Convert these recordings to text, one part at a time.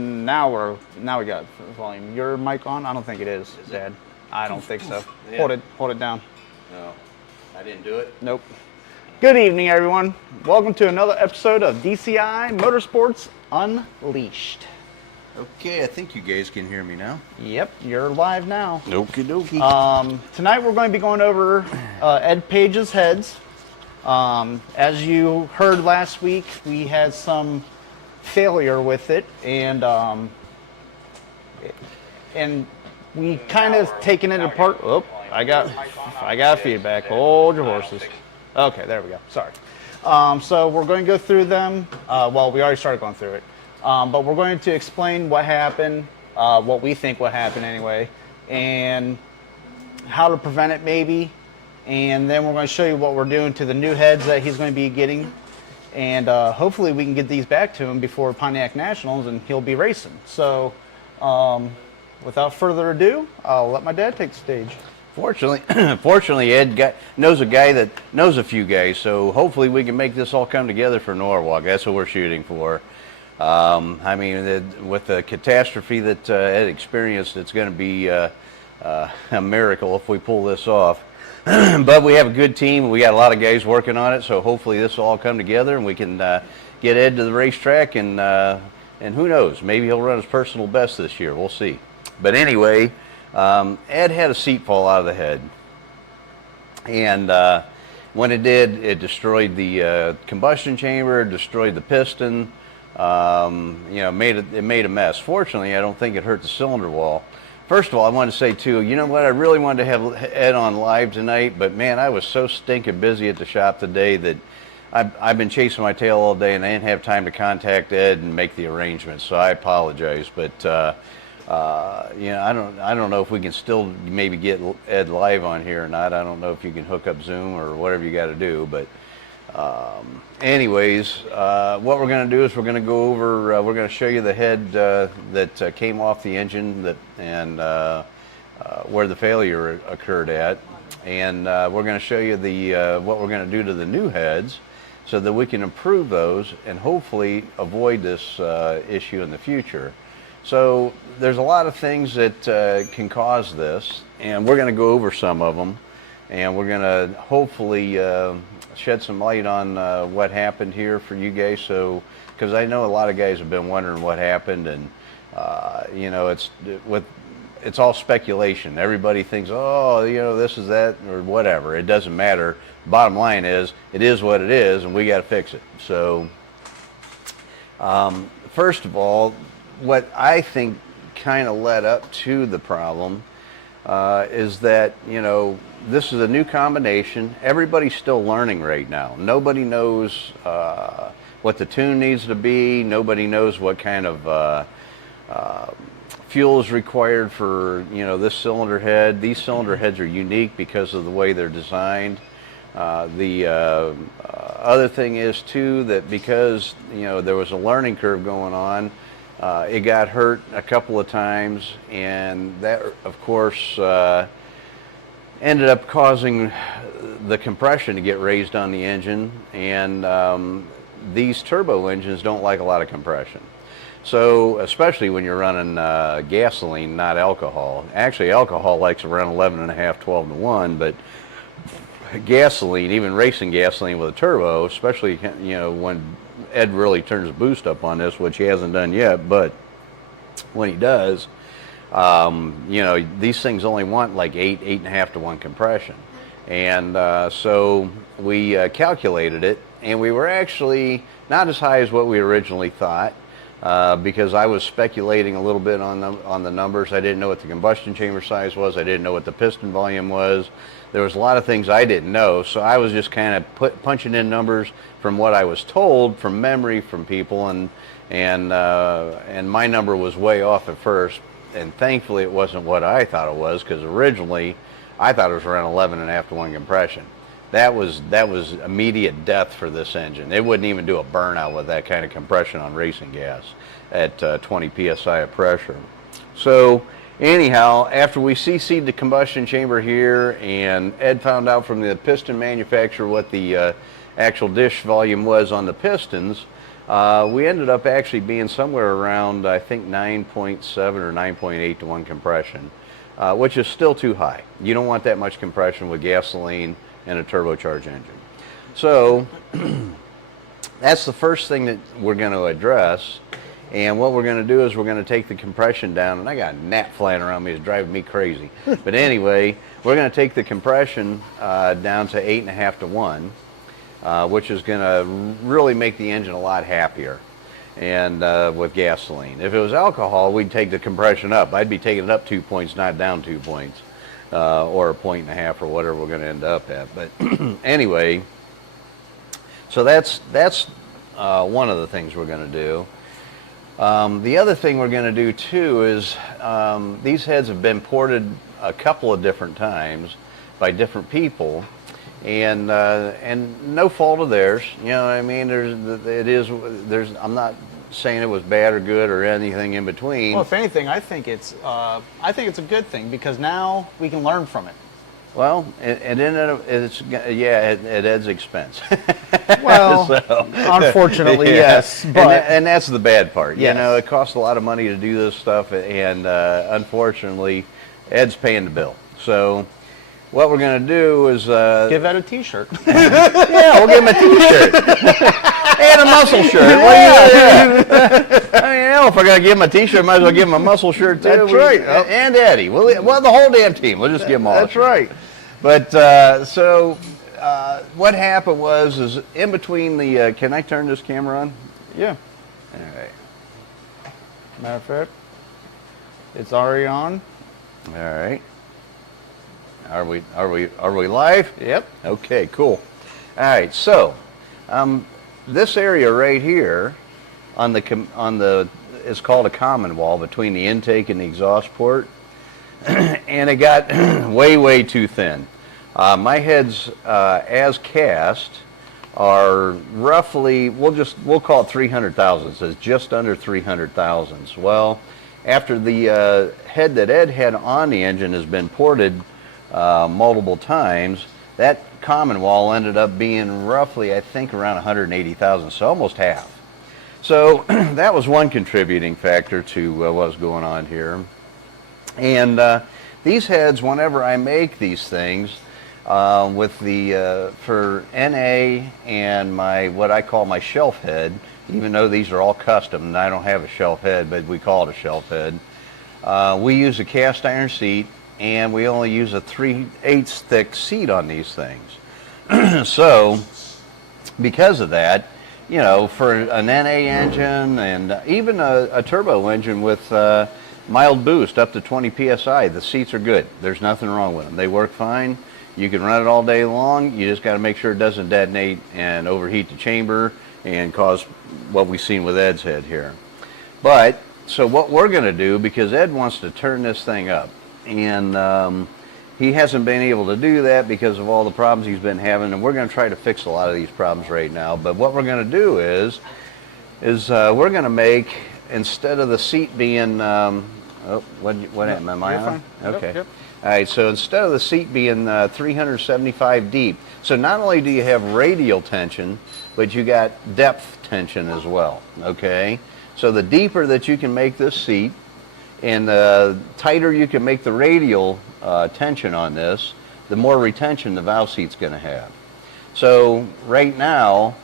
Now we got volume. Your mic on? I don't think it is, Dad. I don't think so. Yeah. Hold it down. No, I didn't do it. Nope. Good evening, everyone. Welcome to another episode of DCI Motorsports Unleashed. Okay, I think you guys can hear me now. Yep, you're live now. Okie dokie. Tonight we're going to be going over Ed Page's heads. As you heard last week, we had some failure with it, and we kind of taken it apart. Oh, I got feedback. Hold your horses. Okay, there we go. Sorry. So we're going to go through them. Well, we already started going through it, but we're going to explain what happened, what we think what happened anyway, and how to prevent it maybe. And then we're going to show you what we're doing to the new heads that he's going to be getting. And hopefully we can get these back to him before Pontiac Nationals and he'll be racing. So without further ado, I'll let my dad take the stage. Fortunately, Ed knows a guy that knows a few guys, so hopefully we can make this all come together for Norwalk. That's what we're shooting for. I mean, with the catastrophe that Ed experienced, it's going to be a miracle if we pull this off. But we have a good team. We got a lot of guys working on it, so hopefully this will all come together and we can get Ed to the racetrack, and who knows, maybe he'll run his personal best this year. We'll see. But anyway, Ed had a seat fall out of the head, and when it did, it destroyed the combustion chamber, destroyed the piston. It made a mess. Fortunately, I don't think it hurt the cylinder wall. First of all, I wanted to say, too, you know what? I really wanted to have Ed on live tonight, but, man, I was so stinking busy at the shop today that I've been chasing my tail all day, and I didn't have time to contact Ed and make the arrangements, so I apologize. But, I don't know if we can still maybe get Ed live on here or not. I don't know if you can hook up Zoom or whatever you got to do, but anyways, what we're going to do is we're going to go over, we're going to show you the head that came off the engine and where the failure occurred at, and we're going to show you what we're going to do to the new heads so that we can improve those and hopefully avoid this issue in the future. So there's a lot of things that can cause this, and we're going to go over some of them, and we're going to hopefully shed some light on what happened here for you guys, so because I know a lot of guys have been wondering what happened, and it's all speculation. Everybody thinks, oh, this is that or whatever. It doesn't matter. Bottom line is, it is what it is, and we got to fix it. So first of all, what I think kind of led up to the problem is that, this is a new combination. Everybody's still learning right now. Nobody knows what the tune needs to be. Nobody knows what kind of fuel is required for, this cylinder head. These cylinder heads are unique because of the way they're designed. The other thing is, too, that because, there was a learning curve going on, it got hurt a couple of times, and that, of course, ended up causing the compression to get raised on the engine, and these turbo engines don't like a lot of compression. So especially when you're running gasoline, not alcohol. Actually, alcohol likes around 11.5, 12 to 1, but gasoline, even racing gasoline with a turbo, especially when Ed really turns the boost up on this, which he hasn't done yet, but when he does, these things only want like 8.5 to 1 compression. And so we calculated it, and we were actually not as high as what we originally thought, because I was speculating a little bit on the numbers. I didn't know what the combustion chamber size was. I didn't know what the piston volume was. There was a lot of things I didn't know, so I was just kind of punching in numbers from what I was told from memory from people, and my number was way off at first, and thankfully it wasn't what I thought it was, because originally I thought it was around 11.5 to 1 compression. That was immediate death for this engine. It wouldn't even do a burnout with that kind of compression on racing gas at 20 psi of pressure. So anyhow, after we CC'd the combustion chamber here, and Ed found out from the piston manufacturer what the actual dish volume was on the pistons, We ended up actually being somewhere around, I think, 9.7 or 9.8 to 1 compression, which is still too high. You don't want that much compression with gasoline and a turbocharged engine. So that's the first thing that we're going to address. And what we're going to do is we're going to take the compression down, and I got a gnat flying around me, it's driving me crazy. But anyway, we're going to take the compression down to 8.5 to 1, which is going to really make the engine a lot happier and with gasoline. If it was alcohol, we'd take the compression up. I'd be taking it up 2 points, not down 2 points, or 1.5 points or whatever we're going to end up at. But anyway, so that's one of the things we're going to do. The other thing we're going to do too is these heads have been ported a couple of different times by different people, and no fault of theirs. You know what I mean? I'm not saying it was bad or good or anything in between. Well, if anything, I think it's a good thing, because now we can learn from it. Well, and then it's at Ed's expense. Well, so, unfortunately, yeah. yes. But and that's the bad part. Yes. You know, it costs a lot of money to do this stuff, and unfortunately, Ed's paying the bill. So what we're going to do is give Ed a T-shirt. Yeah, we'll give him a T-shirt and a muscle shirt. I mean, hell, if we're going to give him a T-shirt, might as well give him a muscle shirt too. That's right. And Eddie. Well, the whole damn team. We'll just give them all. That's right. But so what happened is in between the. Can I turn this camera on? Yeah. All right. Matter of fact, it's already on. All right. Are we live? Yep. Okay, cool. All right, so this area right here on the is called a common wall between the intake and the exhaust port, and it got way too thin. My heads as cast are roughly, we'll call it 300 thousandths. It's just under 300 thousandths. Well, after the head that Ed had on the engine has been ported multiple times, that common wall ended up being roughly, I think, around 180 thousandths, so almost half. So that was one contributing factor to what was going on here. And these heads, whenever I make these things, with the for NA and what I call my shelf head, even though these are all custom, and I don't have a shelf head, but we call it a shelf head, we use a cast iron seat, and we only use a 3/8 thick seat on these things. So because of that, you know, for an NA engine and even a turbo engine with mild boost up to 20 psi, the seats are good. There's nothing wrong with them. They work fine. You can run it all day long. You just got to make sure it doesn't detonate and overheat the chamber and cause what we've seen with Ed's head here. But so what we're going to do, because Ed wants to turn this thing up, and he hasn't been able to do that because of all the problems he's been having, and we're going to try to fix a lot of these problems right now. But what we're going to do is we're going to make, instead of the seat being what happened? Am I on? Okay. Yep. All right, so instead of the seat being 375 deep, so not only do you have radial tension, but you got depth tension as well, okay? So the deeper that you can make this seat, and the tighter you can make the radial tension on this, the more retention the valve seat's going to have. So right now,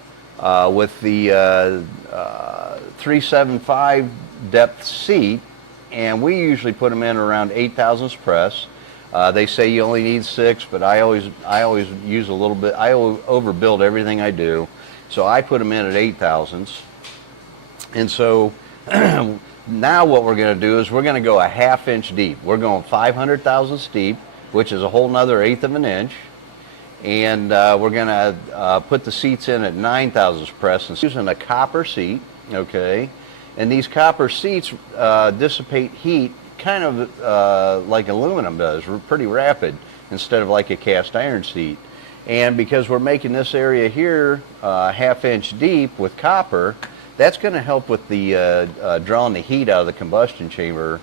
with the 375 depth seat, and we usually put them in around 8 thousandths press. They say you only need 6, but I always use a little bit. I overbuild everything I do, so I put them in at 8 thousandths. And so now what we're going to do is we're going to go a 1/2 inch deep. We're going 500 thousandths deep, which is a whole nother 1/8 of an inch. And we're going to put the seats in at 9 thousandths press, and using a copper seat, okay? And these copper seats dissipate heat kind of like aluminum does, pretty rapid, instead of like a cast iron seat. And because we're making this area here 1/2 inch deep with copper, that's going to help with the drawing the heat out of the combustion chamber,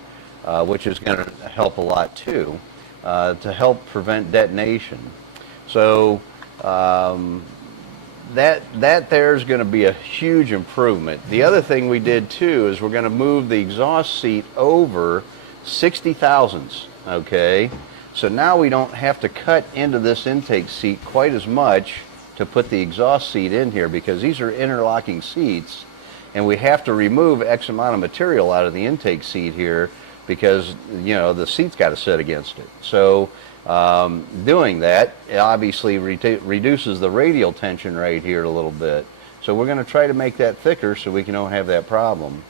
which is going to help a lot too, to help prevent detonation. So that there is going to be a huge improvement. The other thing we did too is we're going to move the exhaust seat over 60 thousandths, okay? So now we don't have to cut into this intake seat quite as much to put the exhaust seat in here, because these are interlocking seats and we have to remove X amount of material out of the intake seat here because, you know, the seat's got to sit against it. So doing that, it obviously reduces the radial tension right here a little bit. So we're going to try to make that thicker so we can don't have that problem.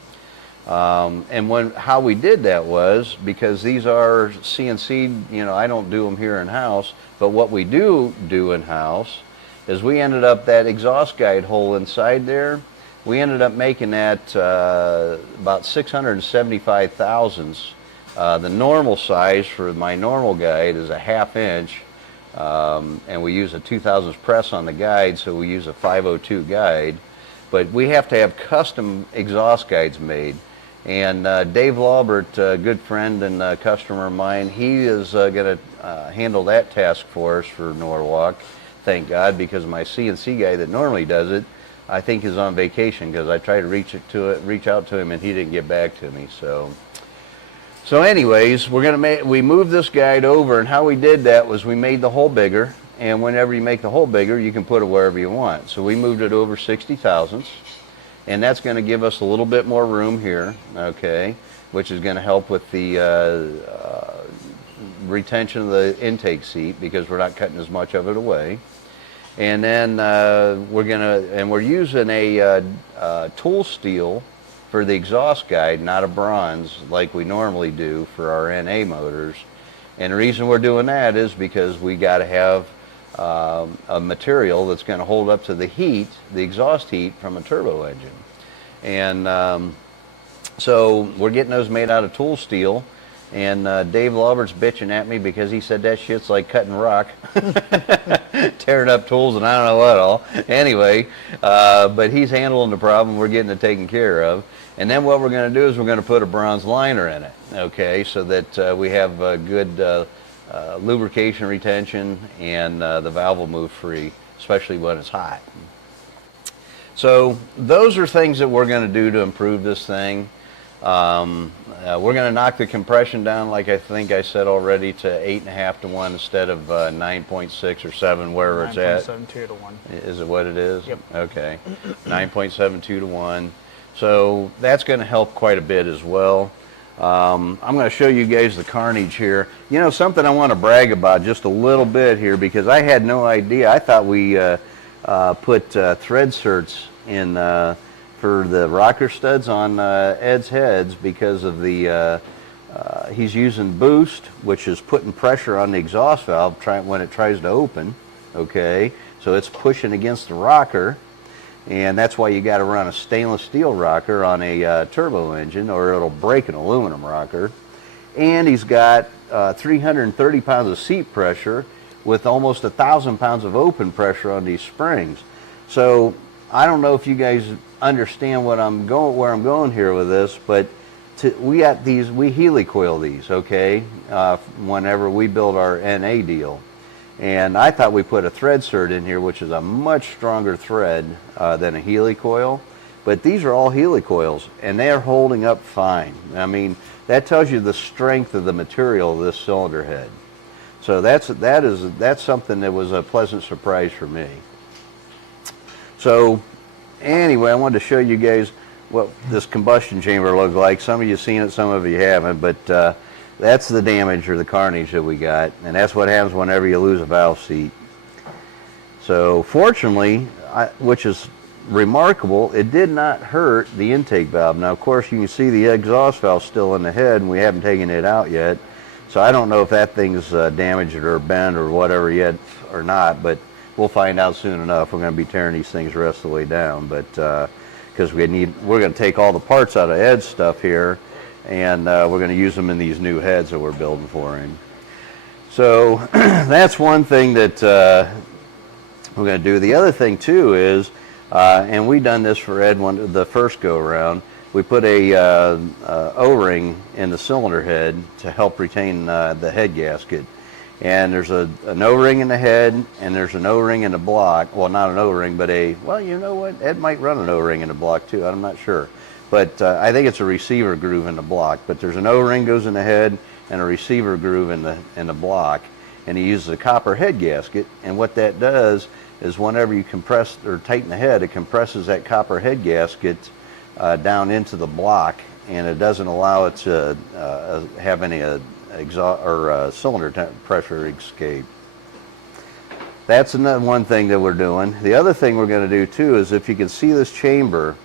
And how we did that was because these are CNC, you know, I don't do them here in house, but what we do in house is we ended up that exhaust guide hole inside there. We ended up making that about 675 thousandths. The normal size for my normal guide is a 1/2 inch, and we use a 2 thousandths press on the guide, so we use a 502 guide. But we have to have custom exhaust guides made. And Dave Laubert, a good friend and customer of mine, he is going to handle that task for us for Norwalk. Thank God, because my CNC guy that normally does it, I think is on vacation, because I tried to reach out to him and he didn't get back to me. So anyways, we moved this guide over, and how we did that was we made the hole bigger, and whenever you make the hole bigger, you can put it wherever you want. So we moved it over 60 thousandths, and that's going to give us a little bit more room here, okay, which is going to help with the retention of the intake seat, because we're not cutting as much of it away. And then we're using a tool steel for the exhaust guide, not a bronze like we normally do for our NA motors. And the reason we're doing that is because we got to have a material that's going to hold up to the heat, the exhaust heat from a turbo engine. And so we're getting those made out of tool steel. And Dave Laubert's bitching at me because he said that shit's like cutting rock, tearing up tools and I don't know what all. Anyway, but he's handling the problem. We're getting it taken care of. And then what we're going to do is we're going to put a bronze liner in it, okay, so that we have good lubrication retention and the valve will move free, especially when it's hot. So those are things that we're going to do to improve this thing. We're going to knock the compression down, like I think I said already, to 8.5 to 1 instead of 9.6 or 7, wherever it's at. 9.72 to 1. Is it what it is? Yep. Okay. 9.72 to 1. So that's going to help quite a bit as well. I'm going to show you guys the carnage here. You know, something I want to brag about just a little bit here, because I had no idea. I thought we put thread certs in for the rocker studs on Ed's heads because of the he's using boost, which is putting pressure on the exhaust valve when it tries to open, okay, so it's pushing against the rocker, and that's why you got to run a stainless steel rocker on a turbo engine or it'll break an aluminum rocker. And he's got 330 pounds of seat pressure with almost 1,000 pounds of open pressure on these springs. So I don't know if you guys understand where I'm going here with this, but we helicoil these, okay, whenever we build our NA deal. And I thought we put a thread cert in here, which is a much stronger thread than a helicoil, but these are all helicoils and they're holding up fine. I mean, that tells you the strength of the material of this cylinder head. So that's something that was a pleasant surprise for me. So anyway, I wanted to show you guys what this combustion chamber looks like. Some of you have seen it, some of you haven't, but that's the damage or the carnage that we got, and that's what happens whenever you lose a valve seat. So fortunately, which is remarkable, it did not hurt the intake valve. Now of course you can see the exhaust valve still in the head and we haven't taken it out yet, so I don't know if that thing's damaged or bent or whatever yet or not, but we'll find out soon enough. We're going to be tearing these things the rest of the way down, but because we're going to take all the parts out of Ed's stuff here, and we're going to use them in these new heads that we're building for him. So that's one thing that we're going to do. The other thing too is, and we done this for Ed the first go around, we put a O-ring in the cylinder head to help retain the head gasket. And there's an O-ring in the head, and there's an O-ring in the block. Well, not an O-ring, but well, you know what? Ed might run an O-ring in the block too. I'm not sure. But I think it's a receiver groove in the block. But there's an O-ring goes in the head and a receiver groove in the block. And he uses a copper head gasket. And what that does is whenever you compress or tighten the head, it compresses that copper head gasket down into the block, and it doesn't allow it to have any exhaust or cylinder pressure escape. That's another one thing that we're doing. The other thing we're going to do too is, if you can see this chamber,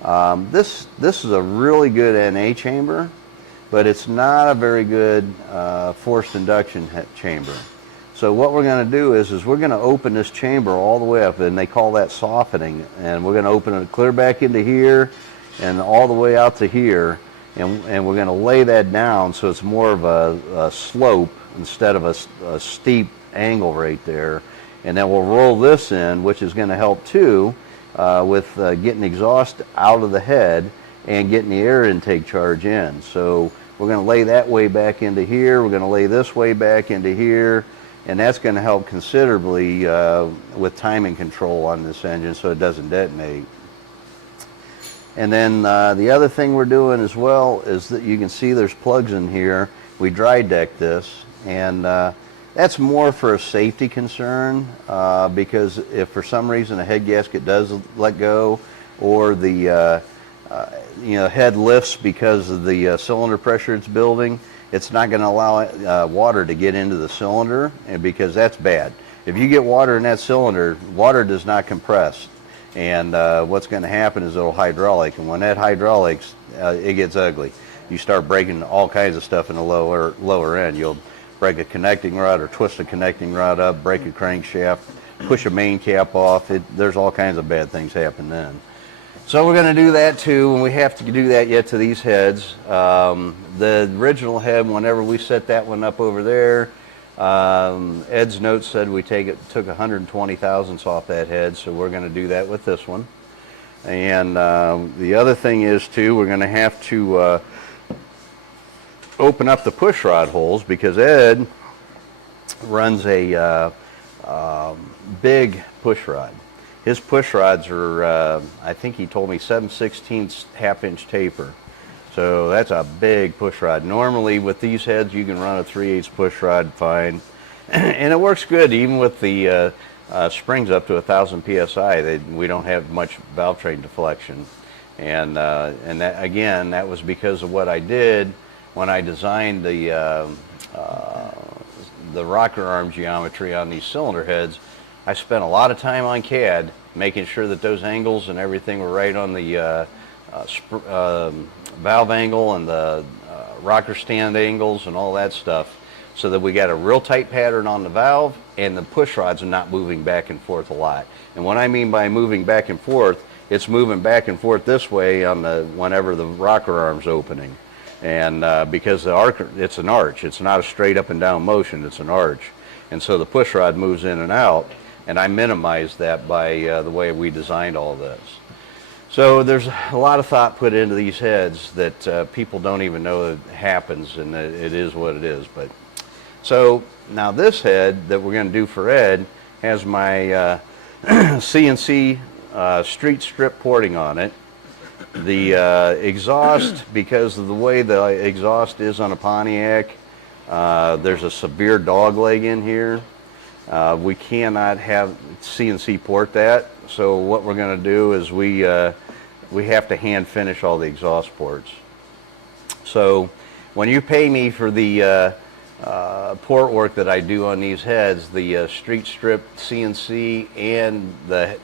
this is a really good NA chamber, but it's not a very good forced induction chamber. So what we're going to do is we're going to open this chamber all the way up, and they call that softening, and we're going to open it clear back into here and all the way out to here. And we're going to lay that down so it's more of a slope instead of a steep angle right there. And then we'll roll this in, which is going to help too with getting exhaust out of the head and getting the air intake charge in. So we're going to lay that way back into here. We're going to lay this way back into here. And that's going to help considerably with timing control on this engine so it doesn't detonate. And then the other thing we're doing as well is that you can see there's plugs in here. We dry deck this, and that's more for a safety concern because if for some reason a head gasket does let go, or the head lifts because of the cylinder pressure it's building, it's not going to allow water to get into the cylinder, and because that's bad. If you get water in that cylinder, water does not compress. And what's going to happen is it'll hydraulic, and when that hydraulics, it gets ugly. You start breaking all kinds of stuff in the lower end. You'll break a connecting rod or twist a connecting rod up, break a crankshaft, push a main cap off. There's all kinds of bad things happen then. So we're going to do that too, and we have to do that yet to these heads. The original head, whenever we set that one up over there, Ed's note said we took 120 thousandths off that head, so we're going to do that with this one. And the other thing is too, we're going to have to open up the push rod holes, because Ed runs a big push rod. His push rods are, I think he told me 7/16 half-inch taper. So that's a big push rod. Normally with these heads you can run a 3/8 push rod fine. And it works good even with the springs up to 1,000 psi. We don't have much valve train deflection. And that, again, that was because of what I did when I designed the rocker arm geometry on these cylinder heads. I spent a lot of time on CAD making sure that those angles and everything were right on the valve angle and the rocker stand angles and all that stuff, so that we got a real tight pattern on the valve and the push rods are not moving back and forth a lot. And what I mean by moving back and forth, it's moving back and forth this way on whenever the rocker arm's opening. And because it's an arch, it's not a straight up and down motion, it's an arch. And so the push rod moves in and out, and I minimized that by the way we designed all this. So there's a lot of thought put into these heads that people don't even know that happens, and it is what it is. But so now this head that we're going to do for Ed has my CNC street strip porting on it. The exhaust, because of the way the exhaust is on a Pontiac, there's a severe dog leg in here. We cannot have CNC port that, so what we're going to do is we have to hand finish all the exhaust ports. So when you pay me for the port work that I do on these heads, the street strip CNC and the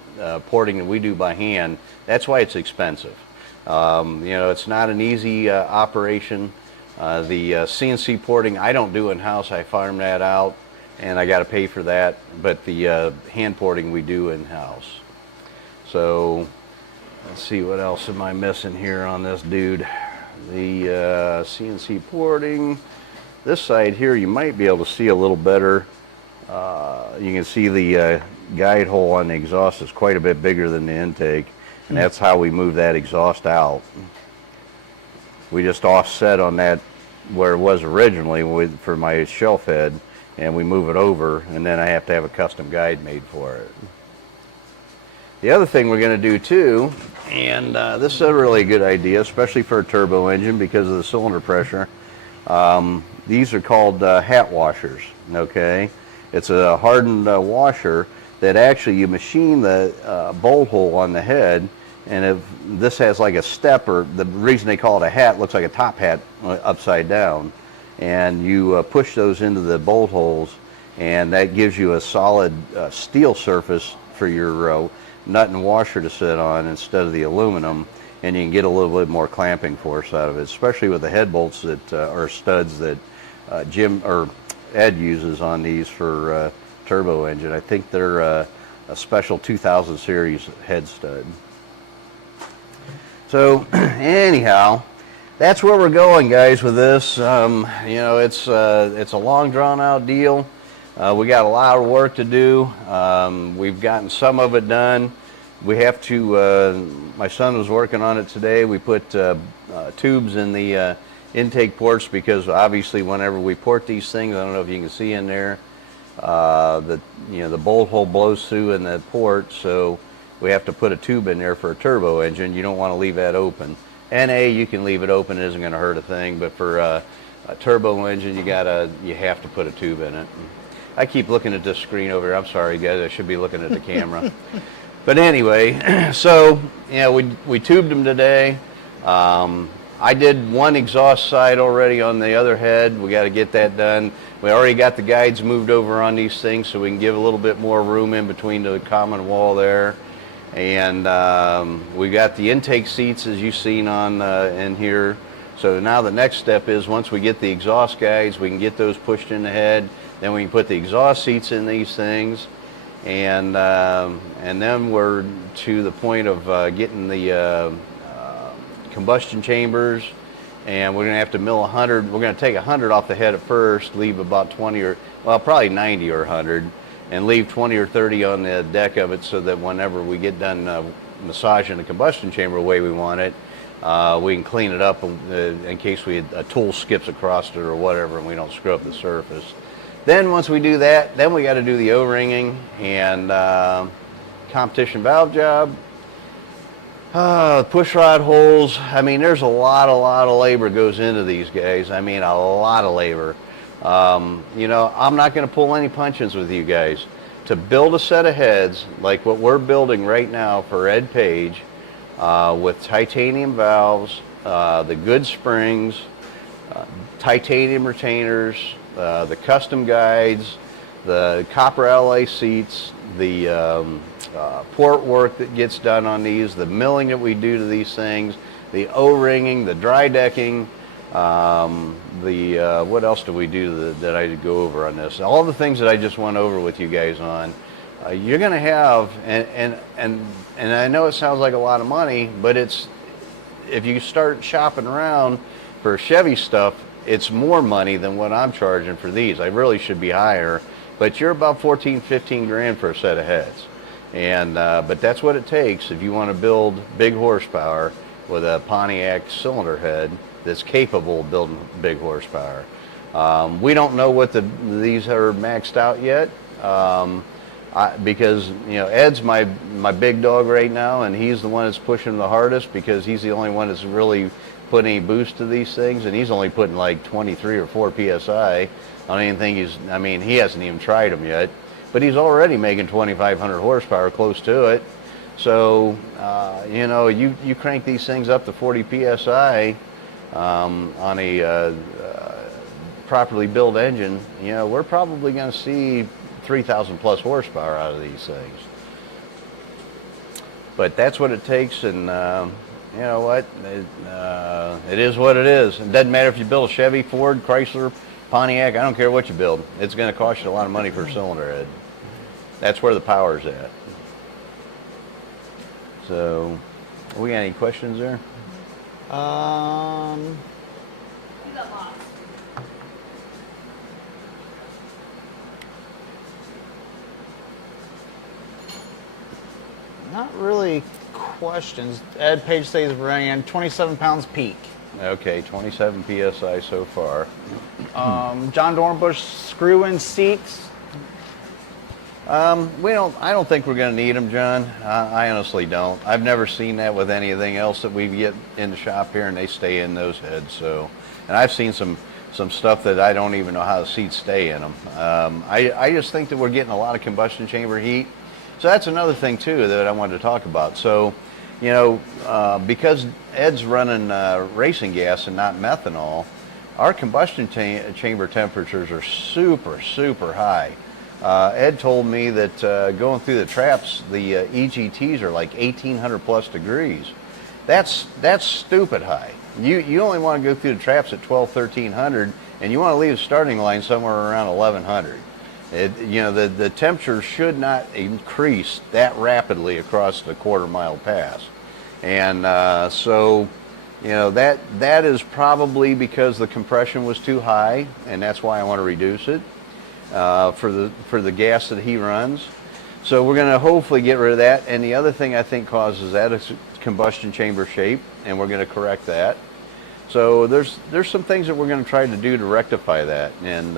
porting that we do by hand, that's why it's expensive. It's not an easy operation. The CNC porting I don't do in-house, I farm that out, and I got to pay for that, but the hand porting we do in-house. So let's see, what else am I missing here on this dude? The CNC porting. This side here you might be able to see a little better. You can see the guide hole on the exhaust is quite a bit bigger than the intake, and that's how we move that exhaust out. We just offset on that where it was originally for my shelf head, and we move it over, and then I have to have a custom guide made for it. The other thing we're going to do too, and this is a really good idea, especially for a turbo engine because of the cylinder pressure. These are called hat washers, okay? It's a hardened washer that actually you machine the bolt hole on the head, and if this has like a stepper, the reason they call it a hat, looks like a top hat upside down, and you push those into the bolt holes, and that gives you a solid steel surface for your nut and washer to sit on instead of the aluminum, and you can get a little bit more clamping force out of it, especially with the head bolts that are studs that Jim or Ed uses on these for turbo engine. I think they're a special 2000 series head stud. So anyhow, that's where we're going, guys, with this. You know, it's a long drawn out deal. We got a lot of work to do. We've gotten some of it done. We have to, my son was working on it today. We put tubes in the intake ports because obviously whenever we port these things, I don't know if you can see in there, the bolt hole blows through in the port, so we have to put a tube in there for a turbo engine. You don't want to leave that open. NA, you can leave it open, it isn't going to hurt a thing, but for a turbo engine, you have to put a tube in it. I keep looking at this screen over here. I'm sorry, guys. I should be looking at the camera. But anyway, so yeah, we tubed them today. I did one exhaust side already on the other head. We got to get that done. We already got the guides moved over on these things, so we can give a little bit more room in between the common wall there. And we got the intake seats, as you've seen on in here. So now the next step is once we get the exhaust guides, we can get those pushed in the head. Then we can put the exhaust seats in these things, and then we're to the point of getting the combustion chambers, and we're going to have to mill 100. We're going to take 100 off the head at first, leave about 20 or, well, probably 90 or 100, and leave 20 or 30 on the deck of it so that whenever we get done massaging the combustion chamber the way we want it, we can clean it up in case a tool skips across it or whatever and we don't screw up the surface. Then once we do that, then we got to do the O-ringing and competition valve job. Push rod holes. I mean, there's a lot of labor goes into these guys. I mean, a lot of labor. You know, I'm not going to pull any punches with you guys. To build a set of heads like what we're building right now for Ed Page, with titanium valves, the good springs, titanium retainers, the custom guides, the copper alloy seats, the port work that gets done on these, the milling that we do to these things, the O-ringing, the dry decking, what else do we do that I did go over on this? All the things that I just went over with you guys on, you're going to have, and I know it sounds like a lot of money, but it's, if you start shopping around for Chevy stuff, it's more money than what I'm charging for these. I really should be higher, but you're about 14, 15 grand for a set of heads. And but that's what it takes if you want to build big horsepower with a Pontiac cylinder head that's capable of building big horsepower. We don't know what these are maxed out yet, because you know Ed's my big dog right now, and he's the one that's pushing the hardest because he's the only one that's really put any boost to these things, and he's only putting like 23 or 4 psi. I don't even think he hasn't even tried them yet, but he's already making 2,500 horsepower, close to it. So you know, you crank these things up to 40 psi on a properly built engine, you know, we're probably going to see 3,000 plus horsepower out of these things. But that's what it takes, and you know what? It is what it is. It doesn't matter if you build a Chevy, Ford, Chrysler, Pontiac. I don't care what you build. It's going to cost you a lot of money for a cylinder head. That's where the power's at. So, we got any questions there? You got lost. Not really questions. Ed Page says ran 27 pounds peak. Okay, 27 psi so far. John Dornbush screw-in seats. I don't think we're going to need them, John. I honestly don't. I've never seen that with anything else that we get in the shop here, and they stay in those heads. So, and I've seen some stuff that I don't even know how the seats stay in them. I just think that we're getting a lot of combustion chamber heat. So that's another thing too that I wanted to talk about. So, you know, because Ed's running racing gas and not methanol, our combustion chamber temperatures are super, super high. Ed told me that going through the traps, the EGTs are like 1,800 plus degrees. That's stupid high. You only want to go through the traps at 1,300, and you want to leave the starting line somewhere around 1,100. You know, the temperature should not increase that rapidly across the quarter-mile pass. And so, you know, that is probably because the compression was too high, and that's why I want to reduce it for the gas that he runs. So we're going to hopefully get rid of that. And the other thing I think causes that is combustion chamber shape, and we're going to correct that. So there's some things that we're going to try to do to rectify that. And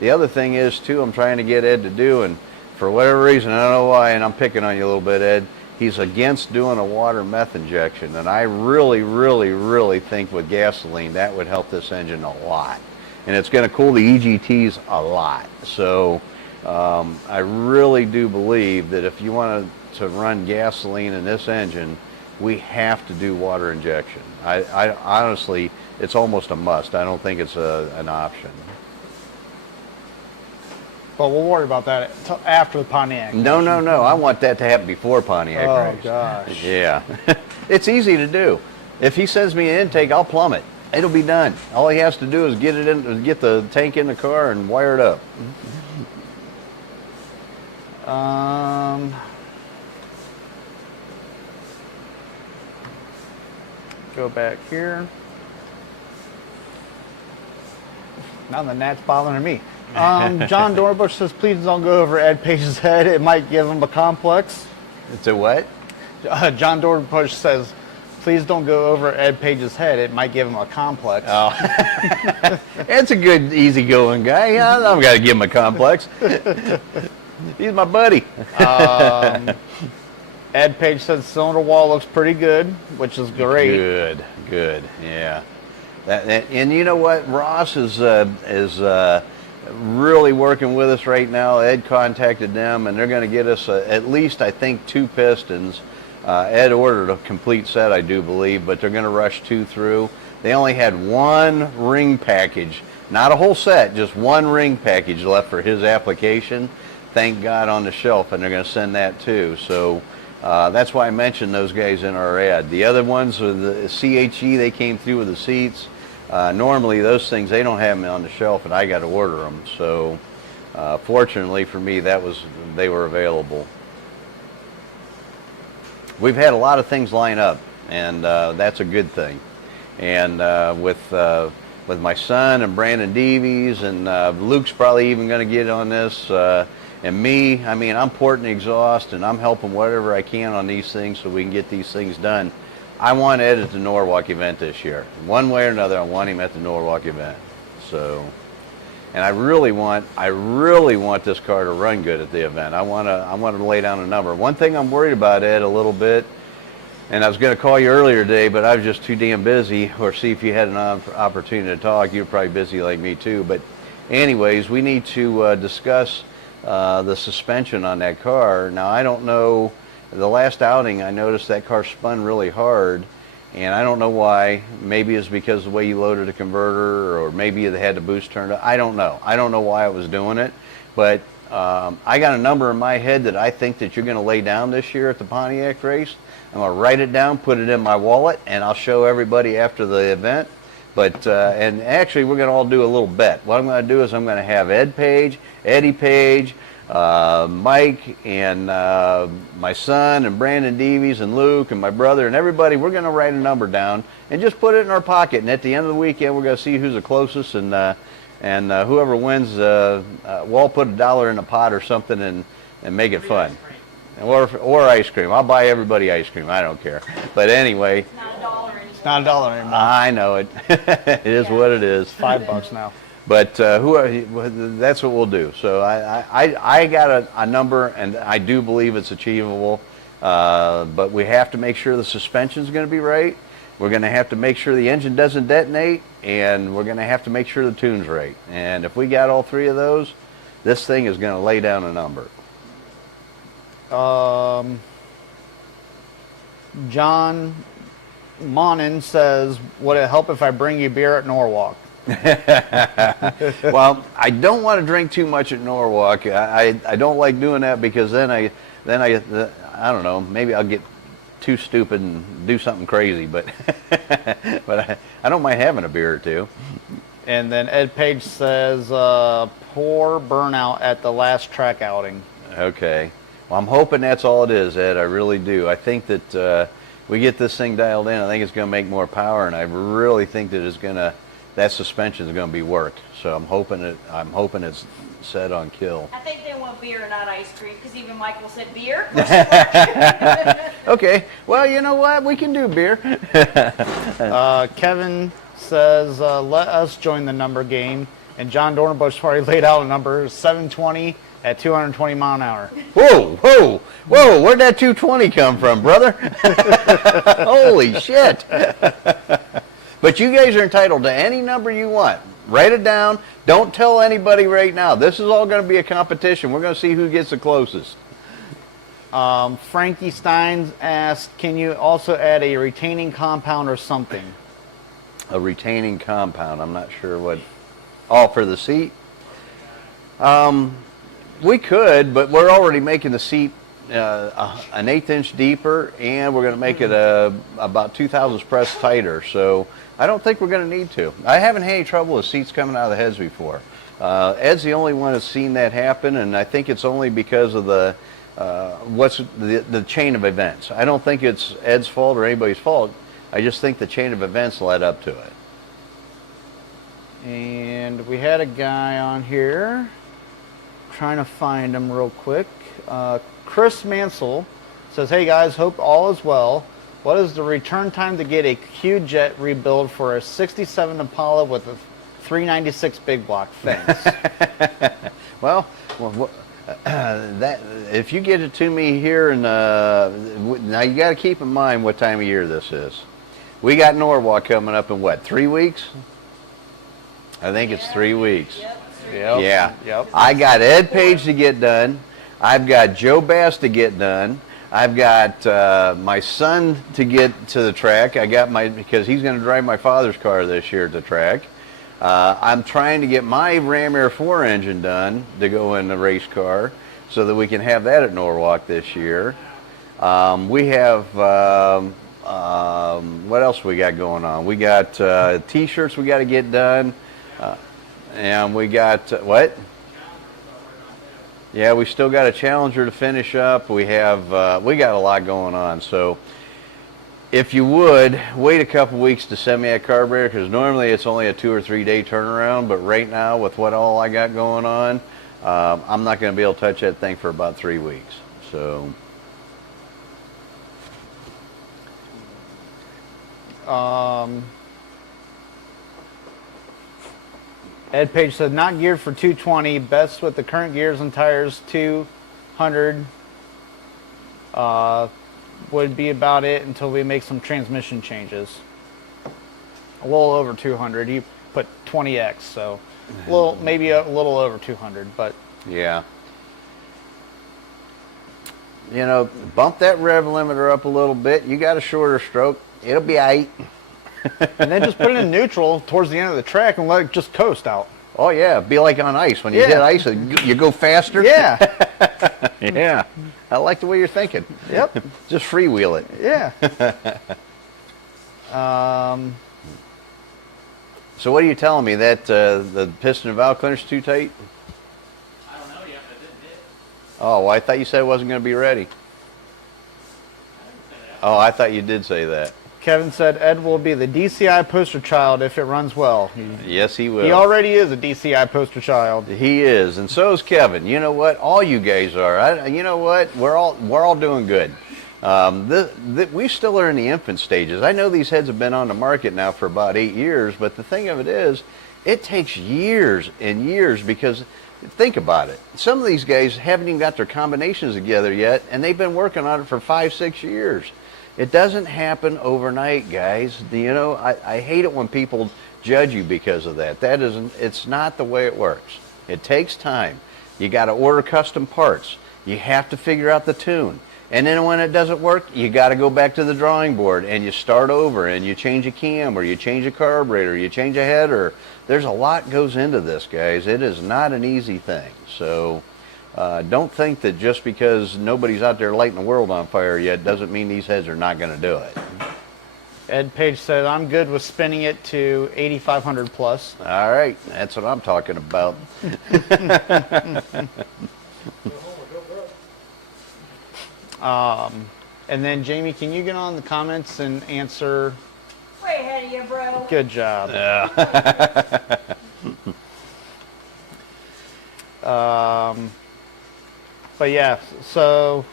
the other thing is, too, I'm trying to get Ed to do, and for whatever reason, I don't know why, and I'm picking on you a little bit, Ed, he's against doing a water meth injection. And I really, really, really think with gasoline, that would help this engine a lot. And it's going to cool the EGTs a lot. So I really do believe that if you want to run gasoline in this engine, we have to do water injection. I honestly, it's almost a must. I don't think it's an option. But we'll worry about that after the Pontiac. No. I want that to happen before Pontiac race. Oh, gosh. Yeah. It's easy to do. If he sends me an intake, I'll plumb it. It'll be done. All he has to do is get the tank in the car and wire it up. Go back here. Now the gnat's bothering me. John Dorbush says, please don't go over Ed Page's head. It might give him a complex. It's a what? John Dorbush says, please don't go over Ed Page's head. It might give him a complex. Oh. That's a good, easygoing guy. Yeah, I've got to give him a complex. He's my buddy. Ed Page says cylinder wall looks pretty good, which is great. Good. Yeah. And you know what? Ross is really working with us right now. Ed contacted them, and they're going to get us at least, I think, 2 pistons. Ed ordered a complete set, I do believe, but they're going to rush 2 through. They only had 1 ring package, not a whole set, just 1 ring package left for his application. Thank God, on the shelf, and they're going to send that too. So that's why I mentioned those guys in our ad. The other ones are the CHE. They came through with the seats. Normally those things, they don't have them on the shelf, and I got to order them. So fortunately for me, they were available. We've had a lot of things line up, and that's a good thing. And with my son and Brandon Devies, and Luke's probably even going to get on this, and me, I mean, I'm porting the exhaust, and I'm helping whatever I can on these things so we can get these things done. I want Ed at the Norwalk event this year. One way or another, I want him at the Norwalk event. So, and I really want this car to run good at the event. I want to lay down a number. One thing I'm worried about, Ed, a little bit, and I was going to call you earlier today, but I was just too damn busy, or see if you had an opportunity to talk. You were probably busy like me too. But anyways, we need to discuss the suspension on that car. Now, I don't know, the last outing I noticed that car spun really hard, and I don't know why. Maybe it's because of the way you loaded the converter, or maybe it had the boost turned up. I don't know why I was doing it, but I got a number in my head that I think that you're going to lay down this year at the Pontiac race. I'm going to write it down, put it in my wallet, and I'll show everybody after the event. But and actually, we're going to all do a little bet. What I'm going to do is I'm going to have Ed Page, Eddie Page, Mike, and my son, and Brandon Devies, and Luke, and my brother, and everybody. We're going to write a number down and just put it in our pocket. And at the end of the weekend, we're going to see who's the closest, and whoever wins, we'll all put $1 in a pot or something and make it fun. Or ice cream. I'll buy everybody ice cream. I don't care. But anyway. It's not $1 anymore. not $1 anymore. I know it. It is what it is. $5 now. But that's what we'll do. So I got a number, and I do believe it's achievable. But we have to make sure the suspension's going to be right. We're going to have to make sure the engine doesn't detonate, and we're going to have to make sure the tune's right. And if we got all three of those, this thing is going to lay down a number. John Monin says, would it help if I bring you beer at Norwalk? Well, I don't want to drink too much at Norwalk. I don't like doing that because then I don't know, maybe I'll get too stupid and do something crazy, but but I don't mind having a beer or two. And then Ed Page says, poor burnout at the last track outing. Okay. Well, I'm hoping that's all it is, Ed. I really do. I think that we get this thing dialed in. I think it's going to make more power, and I really think that that suspension is going to be worked. So I'm hoping it's set on kill. I think they want beer, not ice cream, because even Michael said beer. Okay. Well, you know what? We can do beer. Kevin says, let us join the number game. And John Dornbush already laid out a number, 720 at 220 mile an hour. Whoa, whoa, whoa, where'd that 220 come from, brother? Holy shit. But you guys are entitled to any number you want. Write it down. Don't tell anybody right now. This is all going to be a competition. We're going to see who gets the closest. Frankie Steins asked, can you also add a retaining compound or something? A retaining compound. I'm not sure what. Oh, for the seat? We could, but we're already making the seat an 1/8 inch deeper, and we're going to make it about 2 thousandths press tighter. So I don't think we're going to need to. I haven't had any trouble with seats coming out of the heads before. Ed's the only one that's seen that happen, and I think it's only because of the chain of events. I don't think it's Ed's fault or anybody's fault. I just think the chain of events led up to it. And we had a guy on here, trying to find him real quick. Chris Mansell says, hey guys, hope all is well. What is the return time to get a Q-Jet rebuild for a 67 Impala with a 396 big block? Thanks. Well, that if you get it to me here, and now you got to keep in mind what time of year this is. We got Norwalk coming up in what, 3 weeks? I think it's 3 weeks. Yep. Yeah. Yep. I got Ed Page to get done. I've got Joe Bass to get done. I've got my son to get to the track. Because he's going to drive my father's car this year at the track. I'm trying to get my Ram Air 4 engine done to go in the race car so that we can have that at Norwalk this year. We have, what else we got going on? We got T-shirts we got to get done. And we got, what? Yeah, we still got a Challenger to finish up. We have, we got a lot going on. So if you would, wait a couple weeks to send me that carburetor, because normally it's only a 2 or 3 day turnaround. But right now, with what all I got going on, I'm not going to be able to touch that thing for about 3 weeks. So. Ed Page said, not geared for 220, best with the current gears and tires, 200 would be about it until we make some transmission changes. A little over 200. You put 20X, so maybe a little over 200, but yeah. You know, bump that rev limiter up a little bit. You got a shorter stroke. It'll be aight. And then just put it in neutral towards the end of the track and let it just coast out. Oh yeah, be like on ice. When you hit ice, you go faster. Yeah. Yeah. I like the way you're thinking. Yep. Just freewheel it. Yeah. So what are you telling me, that the piston and valve cleaner's too tight? I don't know yet, but it didn't hit. Oh, well, I thought you said it wasn't going to be ready. I didn't say that. Oh, I thought you did say that. Kevin said Ed will be the DCI poster child if it runs well. Yes, he will. He already is a DCI poster child. He is, and so is Kevin. You know what? All you guys are. You know what? We're all doing good. We still are in the infant stages. I know these heads have been on the market now for about 8 years, but the thing of it is, it takes years and years because, think about it. Some of these guys haven't even got their combinations together yet, and they've been working on it for 5-6 years. It doesn't happen overnight, guys. You know, I hate it when people judge you because of that. It's not the way it works. It takes time. You got to order custom parts. You have to figure out the tune. And then when it doesn't work, you got to go back to the drawing board and you start over and you change a cam or you change a carburetor, you change a header. There's a lot goes into this, guys. It is not an easy thing. So don't think that just because nobody's out there lighting the world on fire yet doesn't mean these heads are not going to do it. Ed Page said, I'm good with spinning it to 8,500 plus. All right, that's what I'm talking about. And then Jamie, can you get on the comments and answer? Way ahead of you, bro. Good job. But yeah, so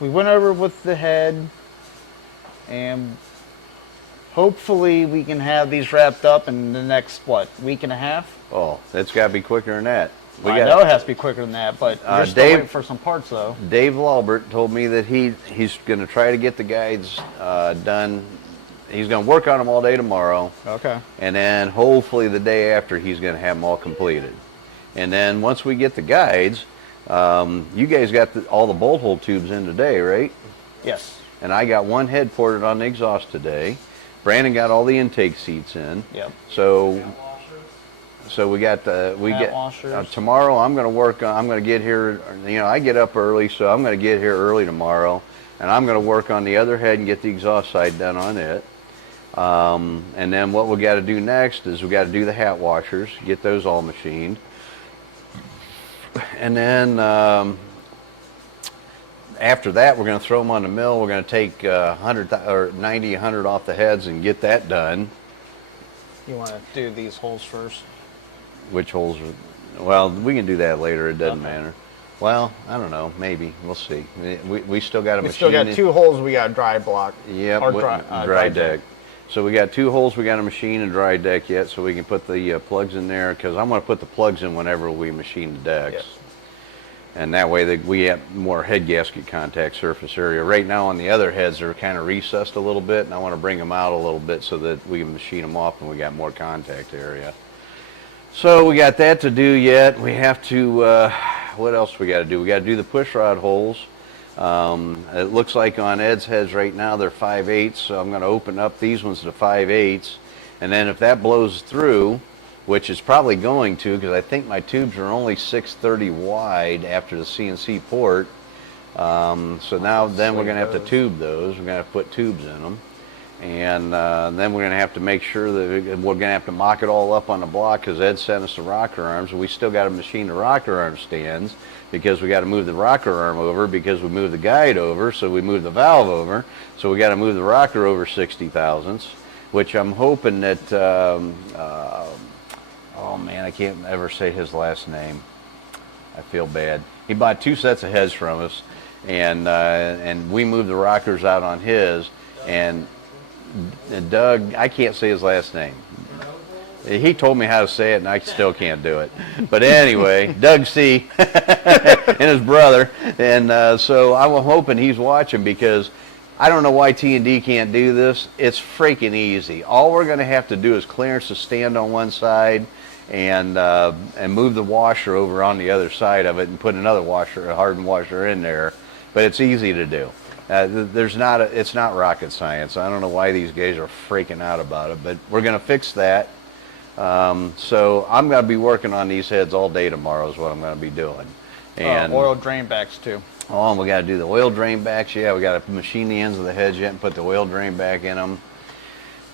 we went over with the head, and hopefully we can have these wrapped up in the next, what, week and a half? Oh, it's got to be quicker than that. I know it has to be quicker than that, but you're still waiting for some parts, though. Dave Lalbert told me that he's going to try to get the guides done. He's going to work on them all day tomorrow. Okay. And then hopefully the day after he's going to have them all completed. And then once we get the guides, you guys got all the bolt hole tubes in today, right? Yes. And I got one head ported on the exhaust today. Brandon got all the intake seats in. Yep. So we got tomorrow. I'm going to work on. I'm going to get here. You know, I get up early, so I'm going to get here early tomorrow, and I'm going to work on the other head and get the exhaust side done on it. And then what we got to do next is we got to do the hat washers, get those all machined, and then after that we're going to throw them on the mill. We're going to take 100 or 90, 100 off the heads and get that done. You want to do these holes first? Which holes are, well, we can do that later. It doesn't Okay. matter. Well, I don't know. Maybe. We'll see. We still got a We machine. still got two holes. We got dry block. Yep, Or dry deck. So we got 2 holes. We got a machine and dry deck yet, so we can put the plugs in there, because I'm going to put the plugs in whenever we machine the decks. Yes. And that way we have more head gasket contact surface area. Right now on the other heads, they're kind of recessed a little bit, and I want to bring them out a little bit so that we can machine them off and we got more contact area. So we got that to do yet. We have to, what else we got to do? We got to do the push rod holes. It looks like on Ed's heads right now they're 5/8, so I'm going to open up these ones to 5/8, and then if that blows through, which is probably going to, because I think my tubes are only 630 wide after the CNC port. So now then we're going to have to tube those. We're going to have to put tubes in them. And then we're going to have to make sure that we're going to have to mock it all up on the block, because Ed sent us the rocker arms. We still got to machine the rocker arm stands, because we got to move the rocker arm over, because we moved the guide over, so we moved the valve over. So we got to move the rocker over 60 thousandths, which I'm hoping that, oh man, I can't ever say his last name. I feel bad. He bought 2 sets of heads from us, and we moved the rockers out on his, and Doug, I can't say his last name. He told me how to say it, and I still can't do it. But anyway, Doug C. and his brother. And so I'm hoping he's watching, because I don't know why T&D can't do this. It's freaking easy. All we're going to have to do is clearance the stand on one side and move the washer over on the other side of it and put another washer, a hardened washer in there. But it's easy to do. It's not rocket science. I don't know why these guys are freaking out about it, but we're going to fix that. So I'm going to be working on these heads all day tomorrow is what I'm going to be doing. And oil drain backs too. Oh, and we got to do the oil drain backs. Yeah, we got to machine the ends of the heads yet and put the oil drain back in them.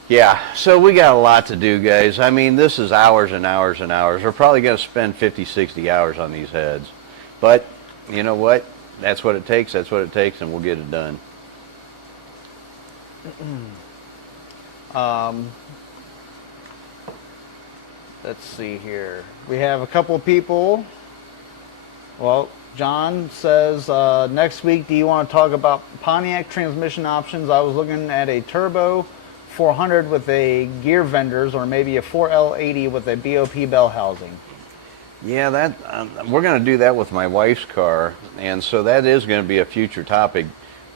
Yeah, so we got a lot to do, guys. I mean, this is hours and hours and hours. We're probably going to spend 50, 60 hours on these heads. But you know what? That's what it takes. That's what it takes, and we'll get it done. Let's see here. We have a couple of people. Well, John says, next week, do you want to talk about Pontiac transmission options? I was looking at a turbo 400 with a gear vendors, or maybe a 4L80 with a BOP bell housing. Yeah, that we're going to do that with my wife's car, and so that is going to be a future topic.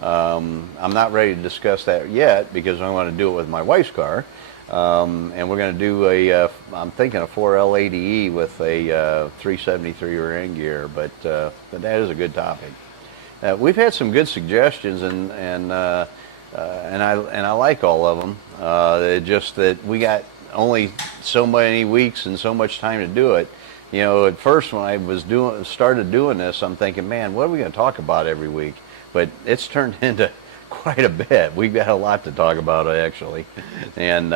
I'm not ready to discuss that yet because I want to do it with my wife's car, and we're going to do I'm thinking a 4L80E with a 373 rear gear, but that is a good topic. We've had some good suggestions, and I like all of them. Just that we got only so many weeks and so much time to do it. You know, at first when I was started doing this, I'm thinking, man, what are we going to talk about every week? But it's turned into quite a bit. We've got a lot to talk about, actually. And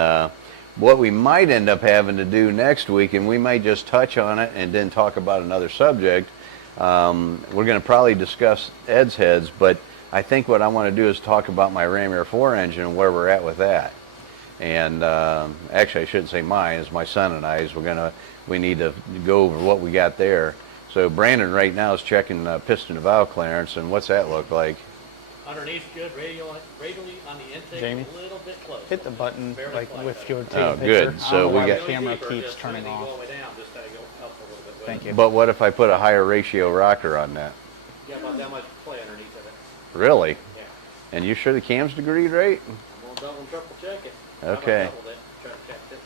what we might end up having to do next week, and we might just touch on it and then talk about another subject, we're going to probably discuss Ed's heads, but I think what I want to do is talk about my Ram Air 4 engine and where we're at with that. And actually, I shouldn't say mine. It's my son and I's. We need to go over what we got there. So Brandon right now is checking piston to valve clearance, and what's that look like? Underneath, good. Radially on the intake, Jamie? a little bit close. Hit the button Barely like quite with better. your tape Oh, picture. good. I So don't know we why got- the camera Deeper, keeps just turning when you go off. all the way down, just gotta go up a little bit. Thank you. But what if I put a higher ratio rocker on that? You got about that much play underneath of it. Really? Yeah. And you sure the cam's degreed right? I'm gonna double and triple check it. Okay. I doubled it, try to check it.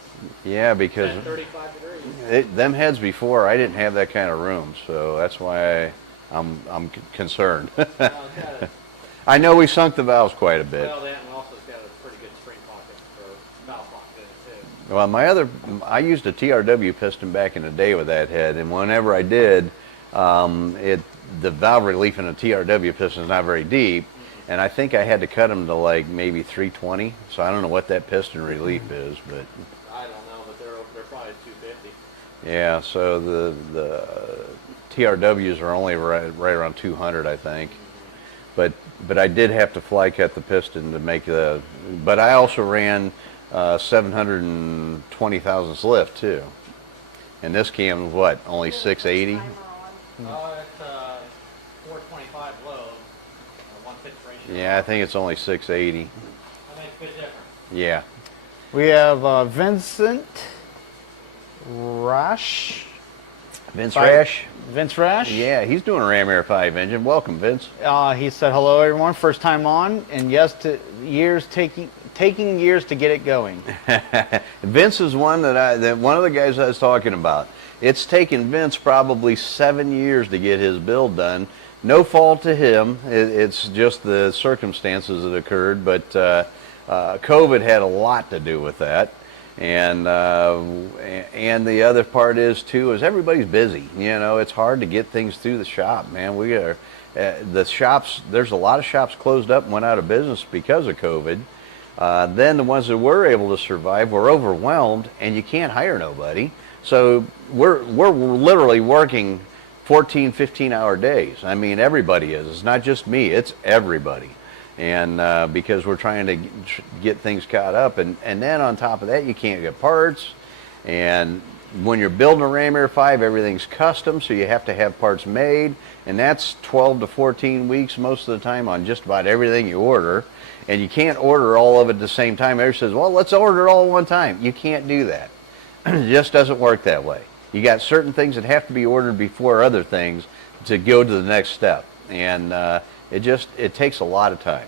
Yeah, because At 35 degrees. them heads before, I didn't have that kind of room, so that's why I'm concerned. Well, it's got a, I know we sunk the valves quite a bit. well, that and also it's got a pretty good spring pocket or valve pocket in it too. Well, I used a TRW piston back in the day with that head, and whenever I did, the valve relief in a TRW piston is not very deep, and I think I had to cut them to like maybe 320. So I don't know what that piston relief is, but I don't know, but they're probably 250. yeah. So the TRWs are only right around 200, I think. But I did have to fly cut the piston to make the. But I also ran 720 thousandths lift too. And this cam was what, only 680? Timer on. It's 425 low, 1/5 ratio. Yeah, I think it's only 680. That makes a bit different. Yeah. We have Vincent Rash. Vince Five- Rash? Vince Rash. Yeah, he's doing a Ram Air 5 engine. Welcome, Vince. He said, hello, everyone. First time on, and yes, to years taking years to get it going. Vince is one that one of the guys I was talking about. It's taken Vince probably 7 years to get his build done. No fault to him. It's just the circumstances that occurred, but COVID had a lot to do with that. And the other part is too is everybody's busy. You know, it's hard to get things through the shop, man. We are the shops. There's a lot of shops closed up and went out of business because of COVID. Then the ones that were able to survive were overwhelmed, and you can't hire nobody. So we're literally working 14, 15-hour days. I mean, everybody is. It's not just me. It's everybody. And because we're trying to get things caught up, and then on top of that, you can't get parts. And when you're building a Ram Air 5, everything's custom, so you have to have parts made, and that's 12 to 14 weeks most of the time on just about everything you order. And you can't order all of it at the same time. Everybody says, well, let's order it all at one time. You can't do that. It just doesn't work that way. You got certain things that have to be ordered before other things to go to the next step. And it takes a lot of time.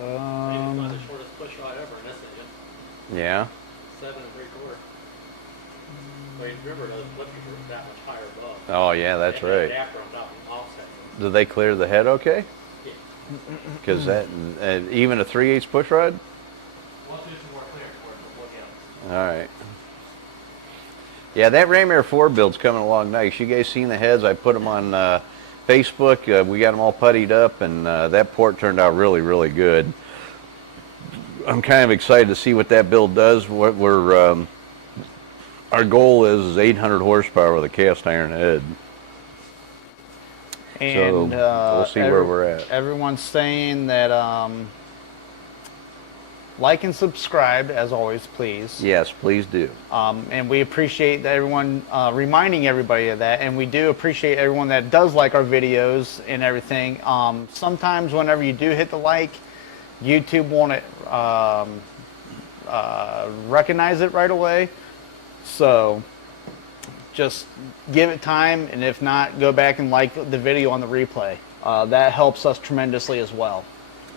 Maybe it's one of the shortest push rod ever in this engine. Yeah. 7 3/4. Well, you remember those blippers were that much higher above. Oh, yeah, that's They had right. adapter on top of the offset. Do they clear the head okay? Yeah. Because that, even a 3/8 push rod? We'll do some more clearance work, but we'll get them. All right. Yeah, that Ram Air 4 build's coming along nice. You guys seen the heads? I put them on Facebook. We got them all puttied up, and that port turned out really, really good. I'm kind of excited to see what that build does. What our goal is 800 horsepower with a cast iron head. And So we'll see where we're at. Everyone's saying that like and subscribe, as always, please. Yes, please do. And we appreciate everyone reminding everybody of that. And we do appreciate everyone that does like our videos and everything. Sometimes whenever you do hit the like, YouTube won't recognize it right away. So just give it time. And if not, go back and like the video on the replay. That helps us tremendously as well.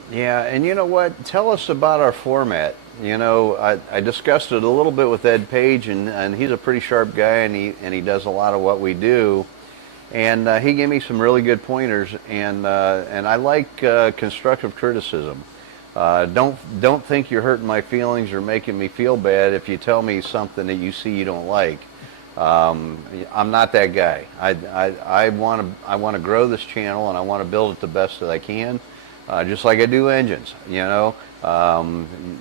Yeah, and you know what? Tell us about our format. You know, I discussed it a little bit with Ed Page, and he's a pretty sharp guy, and he does a lot of what we do. And he gave me some really good pointers, and I like constructive criticism. Don't think you're hurting my feelings or making me feel bad if you tell me something that you see you don't like. I'm not that guy. I want to grow this channel, and I want to build it the best that I can. Just like I do engines, you know,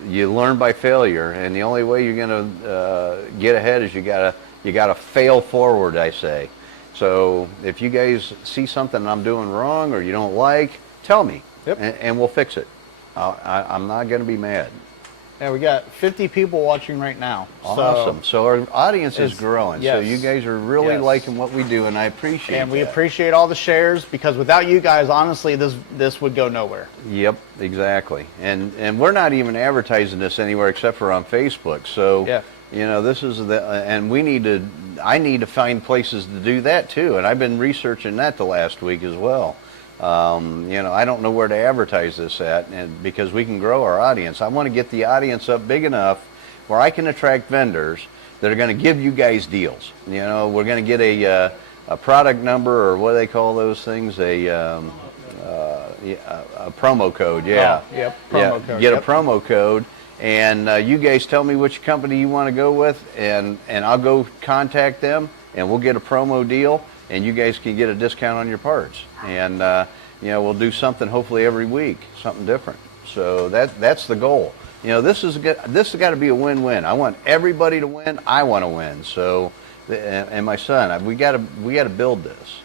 you learn by failure, and the only way you're going to get ahead is you gotta fail forward, I say. So if you guys see something I'm doing wrong or you don't like, tell me, Yep. and we'll fix it. I'm not going to be mad. Yeah, we got 50 people watching right now. Awesome. So our audience is growing. Yes. So you guys are really Yes. liking what we do, and I appreciate it. And we appreciate all the shares, because without you guys, honestly, this would go nowhere. Yep, exactly. And we're not even advertising this anywhere except for on Facebook. So Yeah. you know, this is and I need to find places to do that too. And I've been researching that the last week as well. You know, I don't know where to advertise this at, and because we can grow our audience. I want to get the audience up big enough where I can attract vendors that are going to give you guys deals. You know, we're going to get a product number, or what do they call those things? A promo code. Yeah. Oh, yep. Promo code. Get Yep. a promo code, and you guys tell me which company you want to go with, and I'll go contact them, and we'll get a promo deal, and you guys can get a discount on your parts. And you know, we'll do something hopefully every week, something different. So that's the goal. You know, this has got to be a win-win. I want everybody to win. I want to win. So, and my son, we got to build this.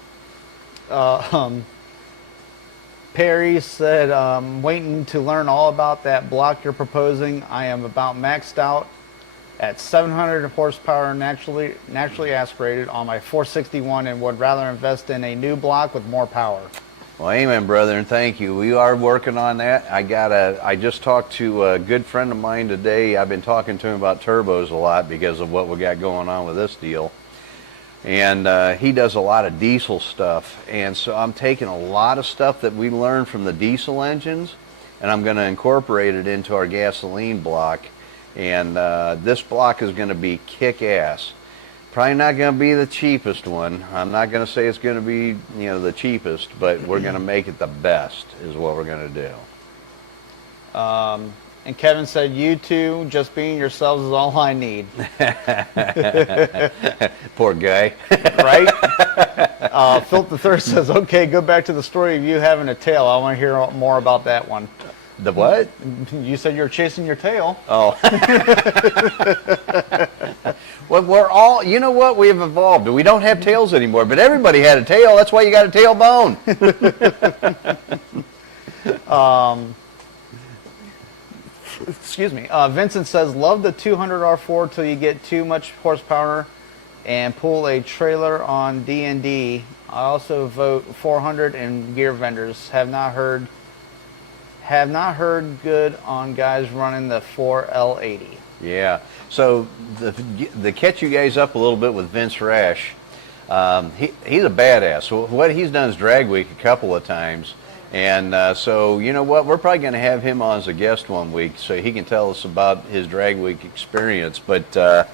Perry said, waiting to learn all about that block you're proposing. I am about maxed out at 700 horsepower naturally aspirated on my 461, and would rather invest in a new block with more power. Well, amen, brother, and thank you. We are working on that. I just talked to a good friend of mine today. I've been talking to him about turbos a lot because of what we got going on with this deal. And he does a lot of diesel stuff. And so I'm taking a lot of stuff that we learned from the diesel engines, and I'm going to incorporate it into our gasoline block. And this block is going to be kick-ass. Probably not going to be the cheapest one. I'm not going to say it's going to be, you know, the cheapest, but we're going to make it the best is what we're going to do. And Kevin said, you two, just being yourselves is all I need. Poor guy. Right? Philip III says, okay, go back to the story of you having a tail. I want to hear more about that one. The what? You said you're chasing your tail. Oh. Well, we're all, you know what? We have evolved. We don't have tails anymore, but everybody had a tail. That's why you got a tailbone. Excuse me. Vincent says, love the 200 R4 till you get too much horsepower and pull a trailer on D&D. I also vote 400 and gear vendors. Have not heard good on guys running the 4L80. Yeah. So to catch you guys up a little bit with Vince Rash, he's a badass. So what he's done is drag week a couple of times. And so, you know what, we're probably going to have him on as a guest one week so he can tell us about his drag week experience. But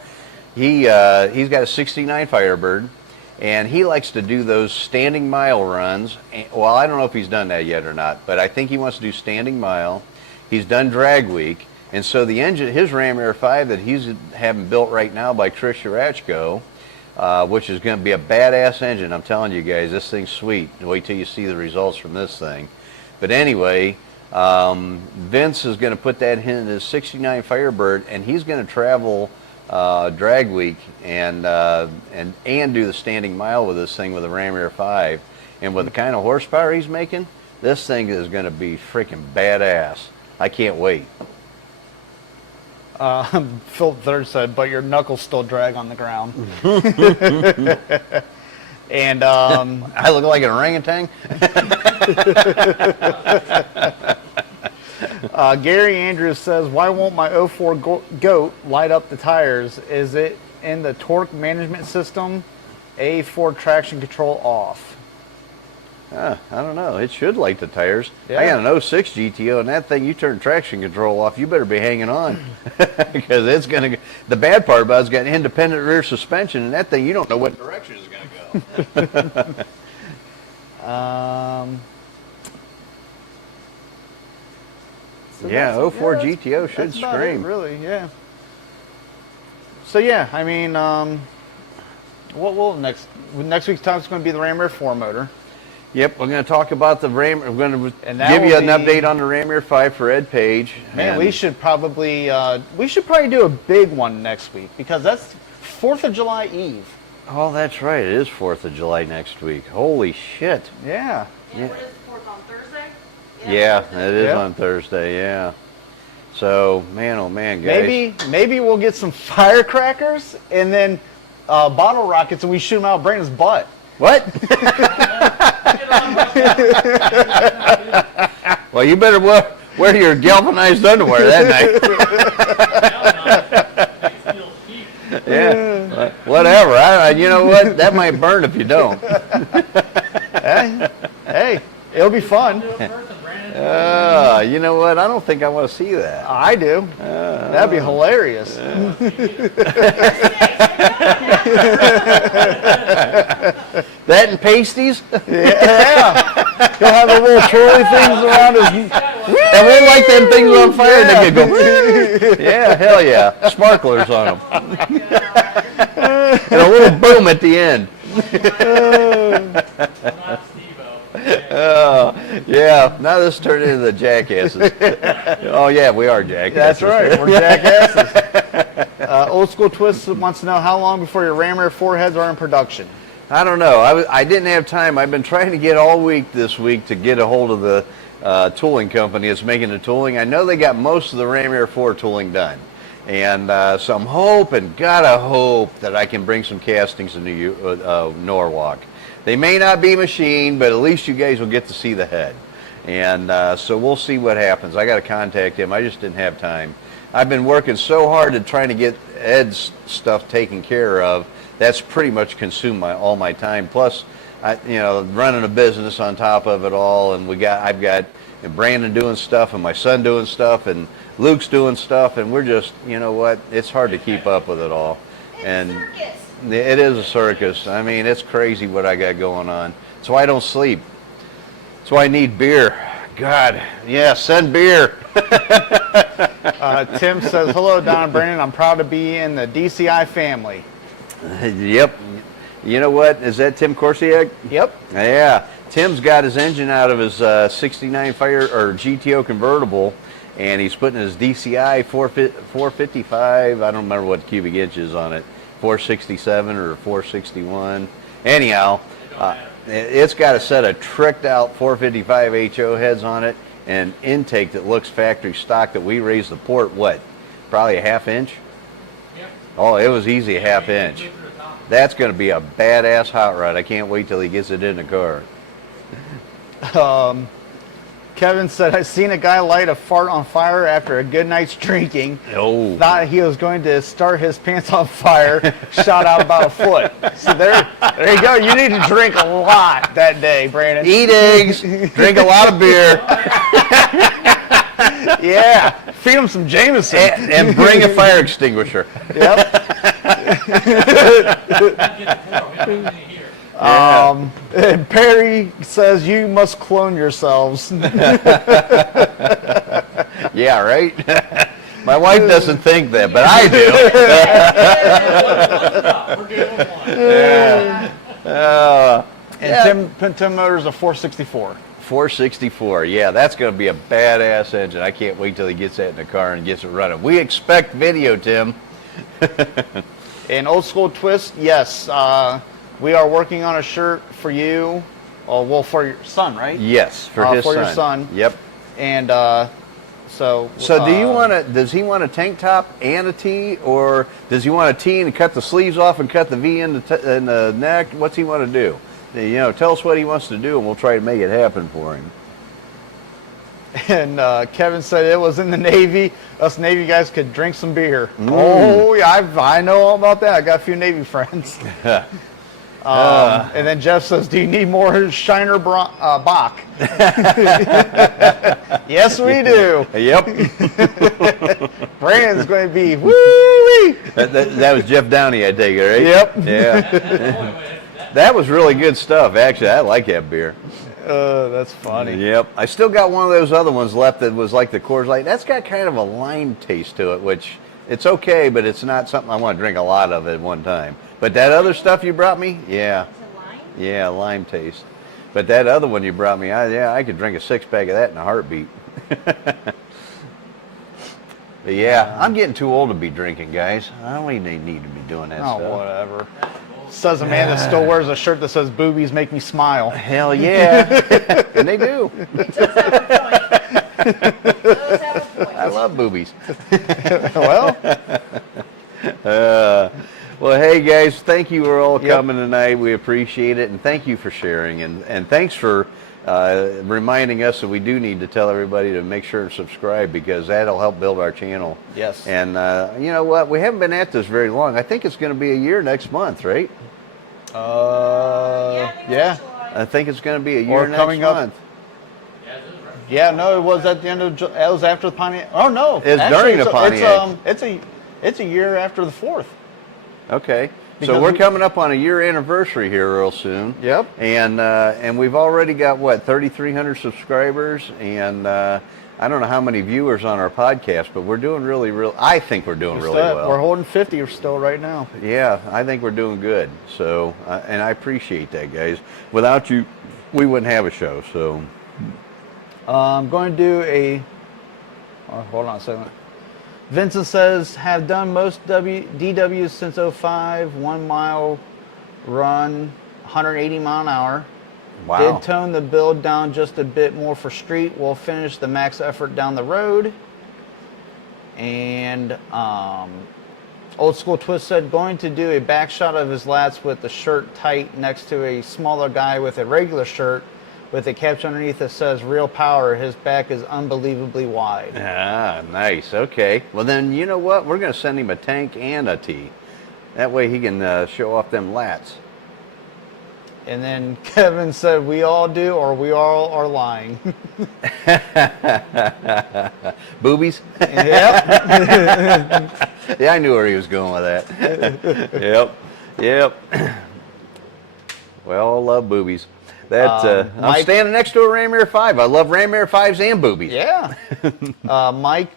he's got a 69 Firebird, and he likes to do those standing mile runs. Well, I don't know if he's done that yet or not, but I think he wants to do standing mile. He's done drag week. And so the engine, his Ram Air 5 that he's having built right now by Chris Yarachko, which is going to be a badass engine. I'm telling you guys, this thing's sweet. Wait till you see the results from this thing. But anyway, Vince is going to put that in his 69 Firebird, and he's going to travel drag week and do the standing mile with this thing with a Ram Air 5. And with the kind of horsepower he's making, this thing is going to be freaking badass. I can't wait. Philip Third said, but your knuckles still drag on the ground. And I look like an orangutan. Gary Andrews says, why won't my 04 Goat light up the tires? Is it in the torque management system? A4 traction control off. I don't know. It should light the tires. Yeah. I got an 06 GTO, and that thing, you turn traction control off, you better be hanging on. Because it's going to, the bad part about it's got independent rear suspension, and that thing, you don't know what direction it's going to go. So yeah, that's- 04 that's- GTO should that's about it, scream. really, yeah. So yeah, I mean, what will next week's time is going to be the Ram Air 4 motor. Yep, we're going to talk about the Ram. We're going to And that give you will an be- update on the Ram Air 5 for Ed Page. Man, and- we should probably do a big one next week because that's 4th of July Eve. Oh, that's right. It is 4th of July next week. Holy shit. Yeah. Yeah, what is the 4th on Thursday? Yeah, it is Yeah. on Thursday, yeah. So, man, oh man, guys. Maybe we'll get some firecrackers and then bottle rockets and we shoot them out of Brandon's butt. What? Well, you better wear your galvanized underwear that night. Yeah, whatever. You know what? That might burn if you don't. Hey, it'll be fun. You know what? I don't think I want to see that. I do. That'd be hilarious. That and pasties? Yeah. He'll have the little twirly things around his. And we'll light them things on fire and they could go, yeah, hell yeah. Sparklers on them. And a little boom at the end. Oh, yeah. Now this turned into the jackasses. Oh, yeah, we are jackasses. That's right. We're jackasses. Old School Twist wants to know how long before your Ram Air 4 heads are in production. I don't know. I didn't have time. I've been trying to get all week this week to get a hold of the tooling company that's making the tooling. I know they got most of the Ram Air 4 tooling done. And so I'm hoping, gotta hope, that I can bring some castings to Norwalk. They may not be machined, but at least you guys will get to see the head. And so we'll see what happens. I got to contact him. I just didn't have time. I've been working so hard at trying to get Ed's stuff taken care of. That's pretty much consumed all my time. Plus, running a business on top of it all, and I've got Brandon doing stuff, and my son doing stuff, and Luke's doing stuff, and we're just, you know what? It's hard to keep up with it all. And it is a circus. I mean, it's crazy what I got going on. That's why I don't sleep. That's why I need beer. God, yeah, send beer. Tim says, hello, Don and Brandon. I'm proud to be in the DCI family. Yep. You know what? Is that Tim Corsiak? Yep. Yeah. Tim's got his engine out of his 69 Fire or GTO convertible, and he's putting his DCI 455. I don't remember what cubic inches on it. 467 or 461. Anyhow, it's got a set of tricked out 455 HO heads on it and intake that looks factory stock that we raised the port, probably a half inch? Yep. Oh, it was easy, a half inch. That's going to be a badass hot rod. I can't wait till he gets it in the car. Kevin said, I seen a guy light a fart on fire after a good night's drinking. Oh. Thought he was going to start his pants on fire, shot out about a foot. So there you go. You need to drink a lot that day, Brandon. Eat eggs, drink a lot of beer, Yeah. Feed him some Jameson. and bring a fire extinguisher. Yep. And Perry says, you must clone yourselves. Yeah, right? My wife doesn't think that, but I do. We're good with one. And Tim Motors a 464. 464. Yeah, that's going to be a badass engine. I can't wait till he gets that in the car and gets it running. We expect video, Tim. And Old School Twist, yes. We are working on a shirt for you. Oh, well, for your son, right? Yes, for his son. Your son. Yep. And So do you want to? Does he want a tank top and a tee, or does he want a tee and cut the sleeves off and cut the V in the neck? What's he want to do? You know, tell us what he wants to do, and we'll try to make it happen for him. And Kevin said it was in the Navy. Us Navy guys could drink some beer. Oh yeah, I know all about that. I got a few Navy friends. And then Jeff says, "Do you need more Shiner Bach?" Yes, we do. Yep. Brandon's going to be woo. That was Jeff Downey, I take it, right? Yep. Yeah. That was really good stuff. Actually, I like that beer. That's funny. Yep. I still got one of those other ones left that was like the Coors Light. That's got kind of a lime taste to it, which it's okay, but it's not something I want to drink a lot of at one time. But that other stuff you brought me, yeah. Is it lime? Yeah, lime taste. But that other one you brought me, I could drink a 6-pack of that in a heartbeat. But yeah, I'm getting too old to be drinking, guys. I don't even need to be doing that stuff. Oh, whatever. Says a man that still wears a shirt that says "Boobies make me smile." Hell yeah. And they do. Those have a point. I love boobies. Well, Well, hey guys, thank you for all coming tonight. We appreciate it, and thank you for sharing, and thanks for reminding us that we do need to tell everybody to make sure and subscribe, because that'll help build our channel. Yes. And you know what? We haven't been at this very long. I think it's going to be a year next month, right? yeah. I think it's going to be a year Or next coming up. month. Yeah, no, it was at the end of. It was after the Pontiac. Oh no, It's during the Pontiac. It's a year after the 4th. Okay. Because So we're coming up on a year anniversary here real soon. Yep. And we've already got, what, 3,300 subscribers, and I don't know how many viewers on our podcast, but we're doing I think we're doing really well. We're holding 50 still right now. Yeah, I think we're doing good. So, and I appreciate that, guys. Without you, we wouldn't have a show. So, I'm going to do a. Oh, hold on a second. Vincent says, have done most DWs since 05, 1 mile run, 180 mile an hour. wow. Did tone the build down just a bit more for street. We'll finish the max effort down the road. And Old School Twist said, going to do a back shot of his lats with the shirt tight next to a smaller guy with a regular shirt with a caption underneath that says real power. His back is unbelievably wide. Ah, nice. Okay. Well, then, you know what? We're going to send him a tank and a tee. That way he can show off them lats. And then Kevin said, we all do, or we all are lying. Boobies? Yep. Yeah, I knew where he was going with that. Yep. Well, I love boobies. I'm Mike, standing next to a Ram Air 5. I love Ram Air 5s and boobies. Yeah. Mike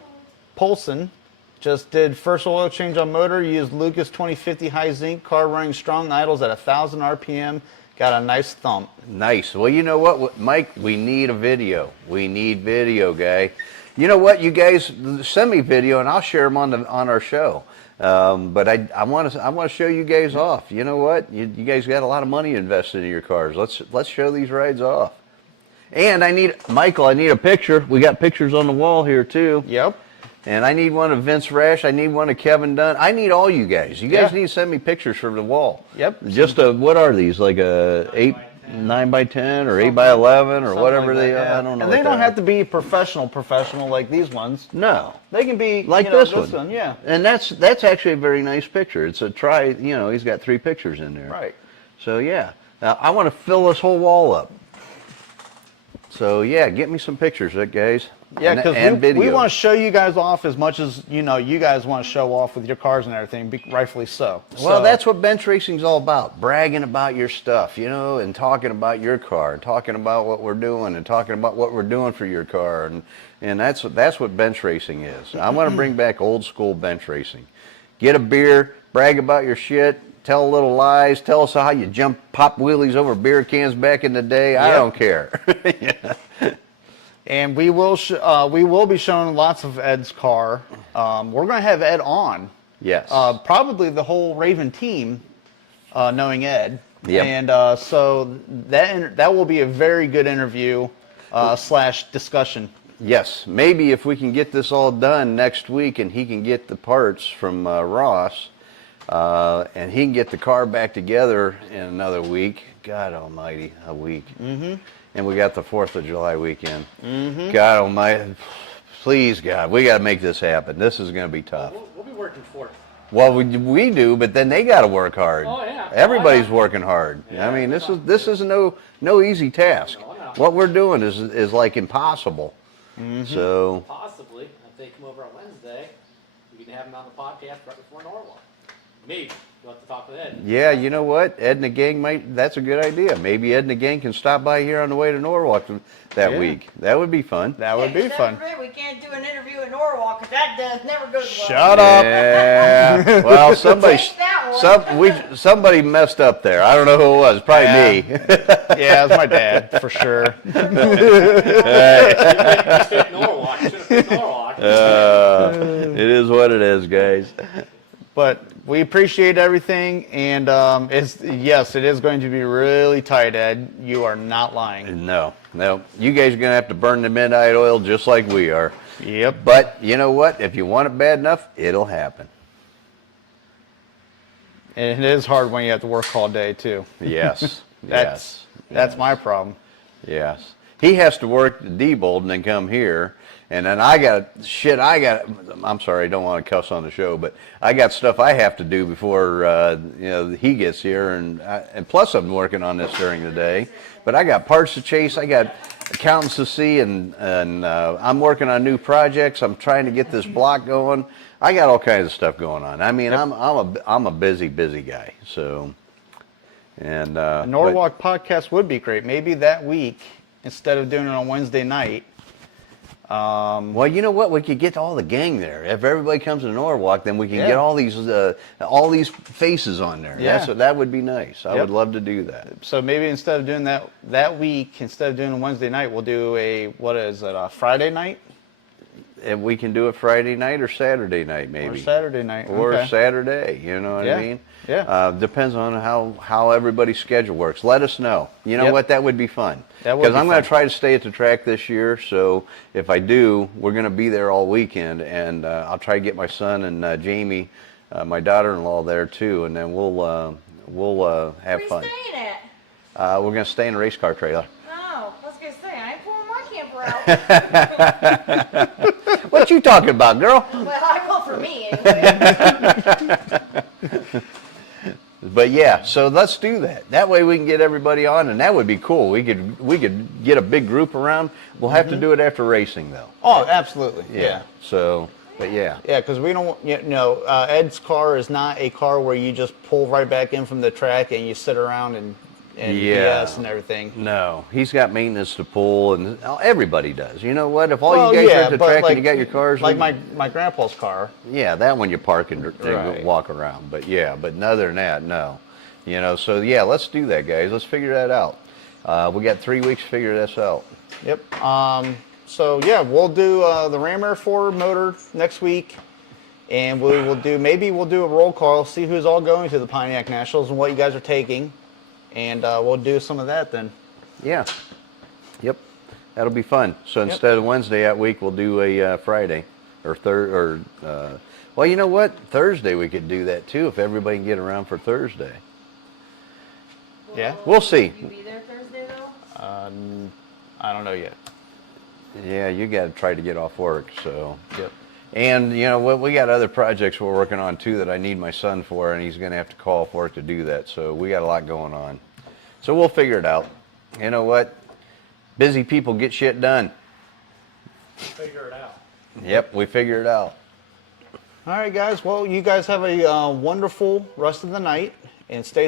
Polson just did first oil change on motor, used Lucas 2050 high zinc, car running strong idles at 1,000 RPM, got a nice thump. Nice. Well, you know what, Mike? We need a video. We need video, guy. You know what? You guys send me video, and I'll share them on our show. But I want to show you guys off. You know what? You guys got a lot of money invested in your cars. Let's show these rides off. And I need a picture. We got pictures on the wall here too. Yep. And I need one of Vince Rash. I need one of Kevin Dunn. I need all you guys. You guys need to send me pictures from the wall. Yep. Just what are these? Like a 9x10 or 8x11 or whatever they are. I don't know. And they don't have to be professional like these ones. No. They can be Like this one. one. Yeah. And that's actually a very nice picture. It's a he's got 3 pictures in there. Right. So yeah. Now I want to fill this whole wall up. So yeah, get me some pictures, guys. Yeah, and because we videos. want to show you guys off as much as you guys want to show off with your cars and everything, rightfully so. Well, that's what bench racing's all about. Bragging about your stuff, and talking about your car, and talking about what we're doing, and talking about what we're doing for your car, and that's what bench racing is. I want to bring back old school bench racing. Get a beer, brag about your shit, tell little lies, tell us how you pop wheelies over beer cans back in the day. I don't care. Yeah. And we will be showing lots of Ed's car. We're going to have Ed on. Yes. Probably the whole Raven team, knowing Ed. Yep. And so that will be a very good interview / discussion. Yes, maybe if we can get this all done next week and he can get the parts from Ross, and he can get the car back together in another week. God almighty, a week. Mm-hmm. And we got the 4th of July weekend. Mm-hmm. God almighty, please God, we got to make this happen. This is going to be tough. We'll be working for it. Well, we do, but then they got to work hard. Oh, yeah. Everybody's working hard. Yeah, I mean, this is no easy task. No, no. What we're doing is like impossible. Mm-hmm. So Possibly, if they come over on Wednesday, we can have them on the podcast right before Norwalk. Maybe. You'll have to talk with Ed. yeah, you know what? Ed and the gang that's a good idea. Maybe Ed and the gang can stop by here on the way to Norwalk that Yeah. week. That would be fun. That would be Except fun. for we can't do an interview in Norwalk because that never goes well. Shut up. Yeah. Well, Take that one. somebody messed up there. I don't know who it was. Probably me. Yeah, it was my dad for sure. You picked Norwalk. You should have picked Norwalk. It is what it is, guys. But we appreciate everything, and yes, it is going to be really tight, Ed. You are not lying. No. You guys are going to have to burn the midnight oil just like we are. Yep. But you know what? If you want it bad enough, it'll happen. And it is hard when you have to work all day too. Yes. That's my problem. Yes. He has to work the D-bolt and then come here. And then I'm sorry, I don't want to cuss on the show, but I got stuff I have to do before he gets here, and plus I'm working on this during the day. But I got parts to chase, I got accountants to see, and I'm working on new projects. I'm trying to get this block going. I got all kinds of stuff going on. I mean, I'm a busy guy. So, and A Norwalk podcast would be great. Maybe that week instead of doing it on Wednesday night. Well, you know what? We could get all the gang there. If everybody comes to Norwalk, then we can Yeah. get all these faces on there. Yeah. That would be nice. I Yep. would love to do that. So maybe instead of doing that week, instead of doing a Wednesday night, we'll do a Friday night And we can do it Friday night or Saturday night, maybe. or Saturday night. Or Okay. Saturday, you know what Yeah. I mean? Yeah. Depends on how everybody's schedule works. Let us know. You know Yep. what? That would be fun. That would Because be I'm going fun. to try to stay at the track this year. So if I do, we're going to be there all weekend, and I'll try to get my son and Jamie, my daughter-in-law, there too, and then we'll have Where you fun. staying at? We're going to stay in a race car trailer. Oh, I was going to say, I ain't pulling my camper out. What you talking about, girl? Well, I will for me anyway. But yeah, so let's do that. That way we can get everybody on, and that would be cool. We could get a big group around. We'll have to do it after racing, though. Oh, absolutely. Yeah. So, but yeah. Yeah, because we don't, Ed's car is not a car where you just pull right back in from the track and you sit around and Yeah. BS and everything. No, he's got maintenance to pull, and everybody does. You know what? If all you guys are at the but track and you got your cars, like my grandpa's car. yeah, that one you park and Right. walk around. But yeah, but other than that, no. So yeah, let's do that, guys. Let's figure that out. We got 3 weeks to figure this out. Yep. So yeah, we'll do the Ram Air 4 motor next week, and we'll do a roll call, see who's all going to the Pontiac Nationals and what you guys are taking, and we'll do some of that then. Yeah. Yep. That'll be fun. So instead of Wednesday that week, we'll do a Friday or well, you know what? Thursday we could do that too if everybody can get around for Thursday. Yeah. We'll see. Will you be there Thursday though? I don't know yet. Yeah, you got to try to get off work. So. Yep. And you know what? We got other projects we're working on too that I need my son for, and he's going to have to call off work to do that. So we got a lot going on. So we'll figure it out. You know what? Busy people get shit done. Figure it out. Yep, we figure it out. All right, guys. Well, you guys have a wonderful rest of the night, and stay